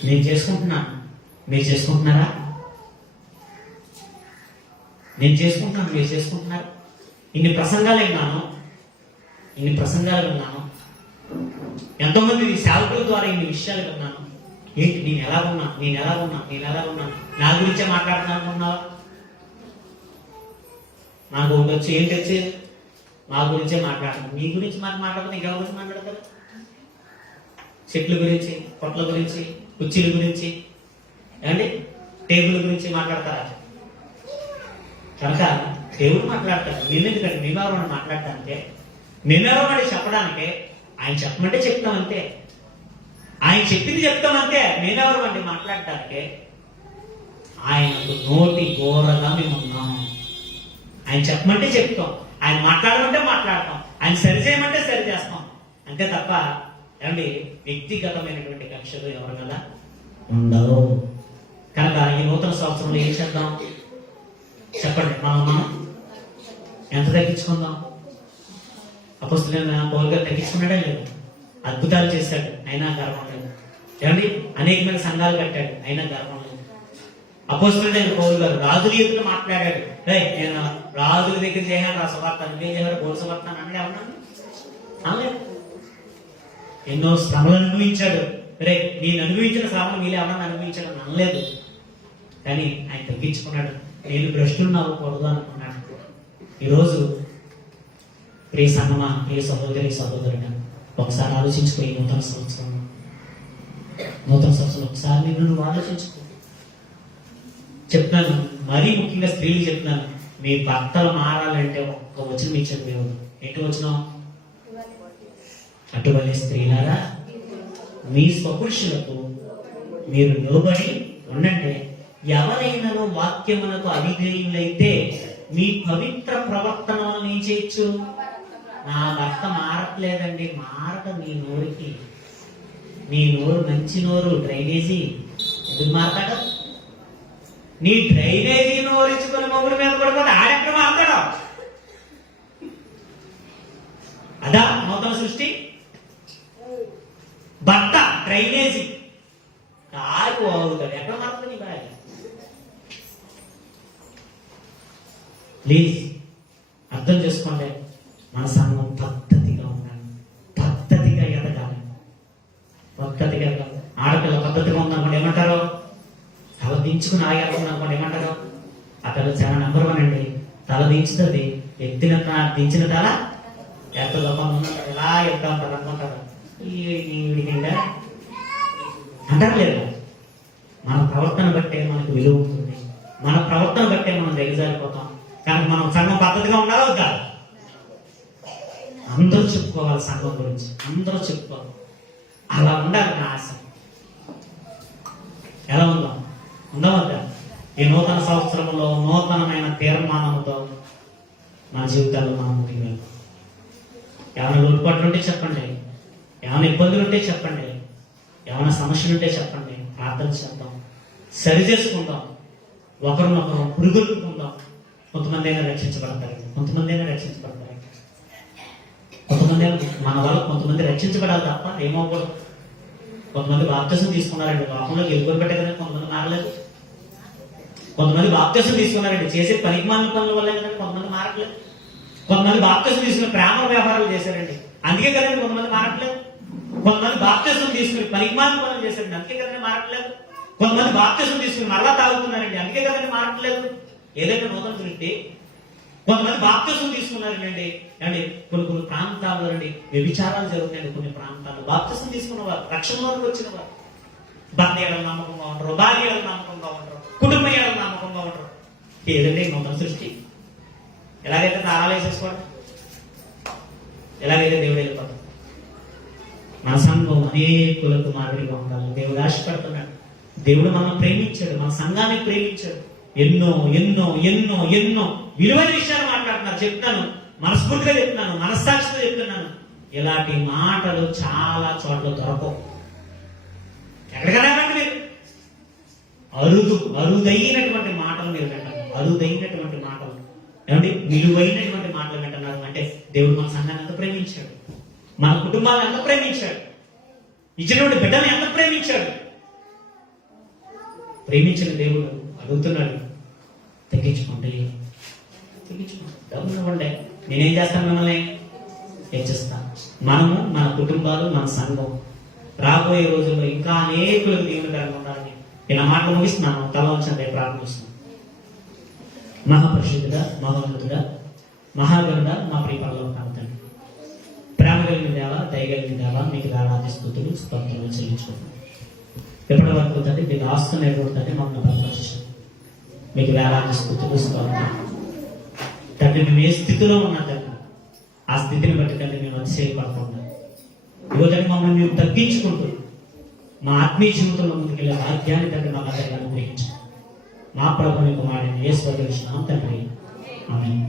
నేను చేసుకుంటున్నాను. మీరు చేసుకుంటున్నారా? నేను చేసుకుంటున్నాను, మీరు చేసుకుంటున్నారు. ఇన్ని ప్రసంగాలు విన్నాను. ఎంతోమంది సేవకుల ద్వారా ఇన్ని విషయాలు విన్నాను. ఏంటి నేను ఎలా ఉన్నా నా గురించే మాట్లాడుతున్నాను అనుకున్నావా? నాకు వచ్చి ఏంటి వచ్చి మా గురించే మాట్లాడుతున్నాను. మీ గురించి మాట్లాడతాను. నీకు ఎవరి గురించి మాట్లాడతారు? చెట్ల గురించి, పొట్ల గురించి, కుర్చీల గురించి, ఏమండి టేబుల్ గురించి మాట్లాడతారా? కనుక దేవుడు మాట్లాడతాడు. నేనెందుకంటే మేమెవరు మాట్లాడటానికే, మేమెవరు చెప్పడానికే. ఆయన చెప్పమంటే చెప్తామంతే. ఆయన చెప్పింది చెప్తామంతే. నేనెవరు అండి మాట్లాడటానికే? ఆయనకు నోటి ఘోరగా మేము ఉన్నాం. ఆయన చెప్పమంటే చెప్తాం, ఆయన మాట్లాడమంటే మాట్లాడతాం, ఆయన సరి చేయమంటే సరి చేస్తాం. అంతే తప్ప ఏమండి వ్యక్తిగతమైనటువంటి కక్షలు ఎవరి కదా ఉండవు. కనుక ఈ నూతన సంవత్సరంలో ఏం చేద్దాం చెప్పండి? మనం ఎంత తగ్గించుకుందాం? అపొస్తలుడైన పౌలు గారు తగ్గించుకున్నాడా లేదు? అద్భుతాలు చేశాడు, అయినా గర్వం లేదు. ఏమండి అనేకమైన సంఘాలు కట్టాడు, అయినా గర్వం లేదు. అపొస్తలుడైన పౌలు గారు రాజుల ఎదుట మాట్లాడాడు. నేను రాజుల దగ్గర చేయాలి రా సువార్త, నువ్వేం చేయాలి బోల్ సువార్త అని ఏమన్నాను అనలేదు. ఎన్నో శ్రమలు అనుభవించాడు. నేను అనుభవించిన శ్రమలు మీరు ఎవరన్నా అనుభవించాడు అనలేదు. కానీ ఆయన తగ్గించుకున్నాడు. నేను భ్రష్టుని అవ్వకూడదు అనుకున్నాడు. ఈరోజు ప్రియ సంగమా, ప్రియ సహోదరుడు, ఒకసారి ఆలోచించుకో. ఈ నూతన సంవత్సరం ఒకసారి నువ్వు ఆలోచించుకో. చెప్తున్నాను, మరీ ముఖ్యంగా స్త్రీలు చెప్తున్నాను, మీ భర్తలు మారాలంటే ఒక్క వచనం ఇచ్చాడు దేవుడు. ఎటు వచనం? అటువంటి స్త్రీలారా మీ స్వపురుషులకు మీరు లోబడి ఉండండి. ఎవరైనా వాక్యమునకు అవిధేయులైతే మీ పవిత్ర ప్రవర్తన ఏం చేయొచ్చు? నా భర్త మారట్లేదండి, మారట నీ నోరుకి. నీ నోరు మంచి నోరు, డ్రైనేజీ. ఎందుకు మారతాడు? నీ డ్రైనేజీ నోరు ఇచ్చుకొని మొగుడు మీద పడిపోతే ఆడెక్కడ మారతాడు? అదా నూతన సృష్టి? భర్త డ్రైనేజీ కాకు అవుతాడు, ఎక్కడ మారుతుంది నీ భార్య? ప్లీజ్ అర్థం చేసుకోండి. మన సంఘం పద్ధతిగా ఉండాలి, పద్ధతిగా ఎదగాలి. ఆడపిల్ల పద్ధతిగా ఉందనుకోండి ఏమంటారు? తల దించుకుని ఆగేస్తుంది అనుకోండి ఏమంటారు? ఆ పిల్ల చాలా నెంబర్ 1 అండి. తల దించుతుంది, దించిన తల ఎంత లోపల ఎలా ఎత్తా ఉంటారు అనుకుంటారు. అంటారు లేదు. మన ప్రవర్తన బట్టే మనకు విలువ ఉంటుంది, మన ప్రవర్తన బట్టే మనం దిగజారిపోతాం. కానీ మనం సంఘం పద్ధతిగా ఉండాలా వద్దా? అందరూ చెప్పుకోవాలి సంఘం గురించి, అందరూ చెప్పుకోవాలి. అలా ఉండాలి నా ఆశ. ఎలా ఉందాం? వద్దా? ఈ నూతన సంవత్సరంలో నూతనమైన తీర్మానంతో మన జీవితాల్లో మనం ముందుకు వెళ్తాం. ఏమైనా లోటుపాట్లు ఉంటే చెప్పండి, ఏమైనా ఇబ్బందులు ఉంటే చెప్పండి, ఏమైనా సమస్యలు ఉంటే చెప్పండి. ప్రార్థన చేద్దాం, సరి చేసుకుందాం. ఒకరినొకరు పురుగులుకుందాం. కొంతమంది అయినా రక్షించబడతారు, కొంతమంది అయినా రక్షించబడతారు. కొంతమంది మన వల్ల కొంతమంది రక్షించబడాలి తప్ప ఏమవ్వకూడదు. కొంతమంది బాప్తిసం తీసుకున్నారండి, లోకంలోకి వెళ్ళిపోయి పెట్టే కదా కొంతమంది మారలేదు. కొంతమంది బాప్తిసం తీసుకున్నారండి, చేసే పనికిమాలిన పనుల వల్లే కదండి కొంతమంది మారట్లేదు. కొంతమంది బాప్తిసం తీసుకుని ప్రేమ వ్యవహారాలు చేశారండి, అందుకే కదండి కొంతమంది మారట్లేదు. కొంతమంది బాప్తిసం తీసుకుని పనికిమాలిన పనులు చేశారండి, అందుకే కదండి మారట్లేదు. కొంతమంది బాప్తిసం తీసుకుని మరలా తాగుతున్నారండి, అందుకే కదండి మారట్లేదు. ఏదైతే నూతన సృష్టి. కొంతమంది బాప్తిసం తీసుకున్నారండి అండి, కొన్ని ప్రాంతాల్లో అండి వ్యభిచారాలు జరుగుతాయండి. కొన్ని ప్రాంతాల్లో బాప్తిసం తీసుకున్నవారు, రక్షణలోకి వచ్చిన వారు భర్త ఏడలు నమ్మకంగా ఉంటారు, భార్య ఏడలు నమ్మకంగా ఉంటారు, కుటుంబ ఏడలు నమ్మకంగా ఉంటారు. ఏదండి నూతన సృష్టి. ఎలాగైతే తాళాలు వేసేసుకోవడం, ఎలాగైతే దేవుడు వెళ్ళిపోతాడు. మన సంఘం అనేకులకు మాదిరిగా ఉండాలి దేవుడు ఆశపడుతున్నాడు. దేవుడు మనల్ని ప్రేమించాడు, మన సంఘాన్ని ప్రేమించాడు. ఎన్నో ఎన్నో ఎన్నో ఎన్నో విలువైన విషయాలు మాట్లాడుతున్నారు. చెప్తాను, మనస్ఫూర్తిగా చెప్తున్నాను, మనస్సాక్షితో చెప్తున్నాను. ఇలాంటి మాటలు చాలా చోట్ల దొరకవు. ఎక్కడికైనా మీరు అరుదైనటువంటి మాటలు మీరు వింటారు, అరుదైనటువంటి మాటలు ఏమంటే విలువైనటువంటి మాటలు వింటున్నారు. అంటే దేవుడు మన సంఘాన్ని ఎంత ప్రేమించాడు, మన కుటుంబాలను ఎంత ప్రేమించాడు, ఇచ్చినటువంటి బిడ్డను ఎంత ప్రేమించాడు. ప్రేమించిన దేవుడు అడుగుతున్నాడు, తగ్గించుకోండి, తగ్గించుకోండి, డబ్బులు ఇవ్వండి, నేనేం చేస్తాను, మిమ్మల్ని హెచ్చిస్తాను. మనము, మన కుటుంబాలు, మన సంఘం రాబోయే రోజుల్లో ఇంకా అనేకులకు దీవెనకరంగా ఉండాలని ఇలా మాటలు ముగిస్తున్నాను. తల వంచండి, ప్రారంభిస్తున్నాను. మహాపరిశుద్ధుడా, మహోన్నతుడా, మహాగరుడ, మా ప్రియ పరలోక తండ్రి, ప్రేమ కలిగిన దేవ, దయ కలిగిన దేవ, మీకు వేలాది స్తుతులు స్తోత్రాలు చెల్లించుకుంటున్నాను. ఎప్పటి వరకు తండ్రి మీకు ఆస్తులు ఎదుగుతుంది మమ్మల్ని పరిరక్షించండి. మీకు వేలాది స్తుతులు స్తోత్రాలు తండ్రి. మేము ఏ స్థితిలో ఉన్నా తండ్రి, ఆ స్థితిని బట్టి తండ్రి మేము అతిశయపడకుండా ఇదిగో తండ్రి మమ్మల్ని మేము తగ్గించుకుంటూ మా ఆత్మీయ జీవితంలో ముందుకెళ్ళే భాగ్యాన్ని తండ్రి మాకు అందరికీ అనుగ్రహించండి. మా ప్రభుని కుమారుని యేసు పరిరక్షణ తండ్రి. ఆమేన్.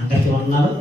అందరికీ వందనాలు.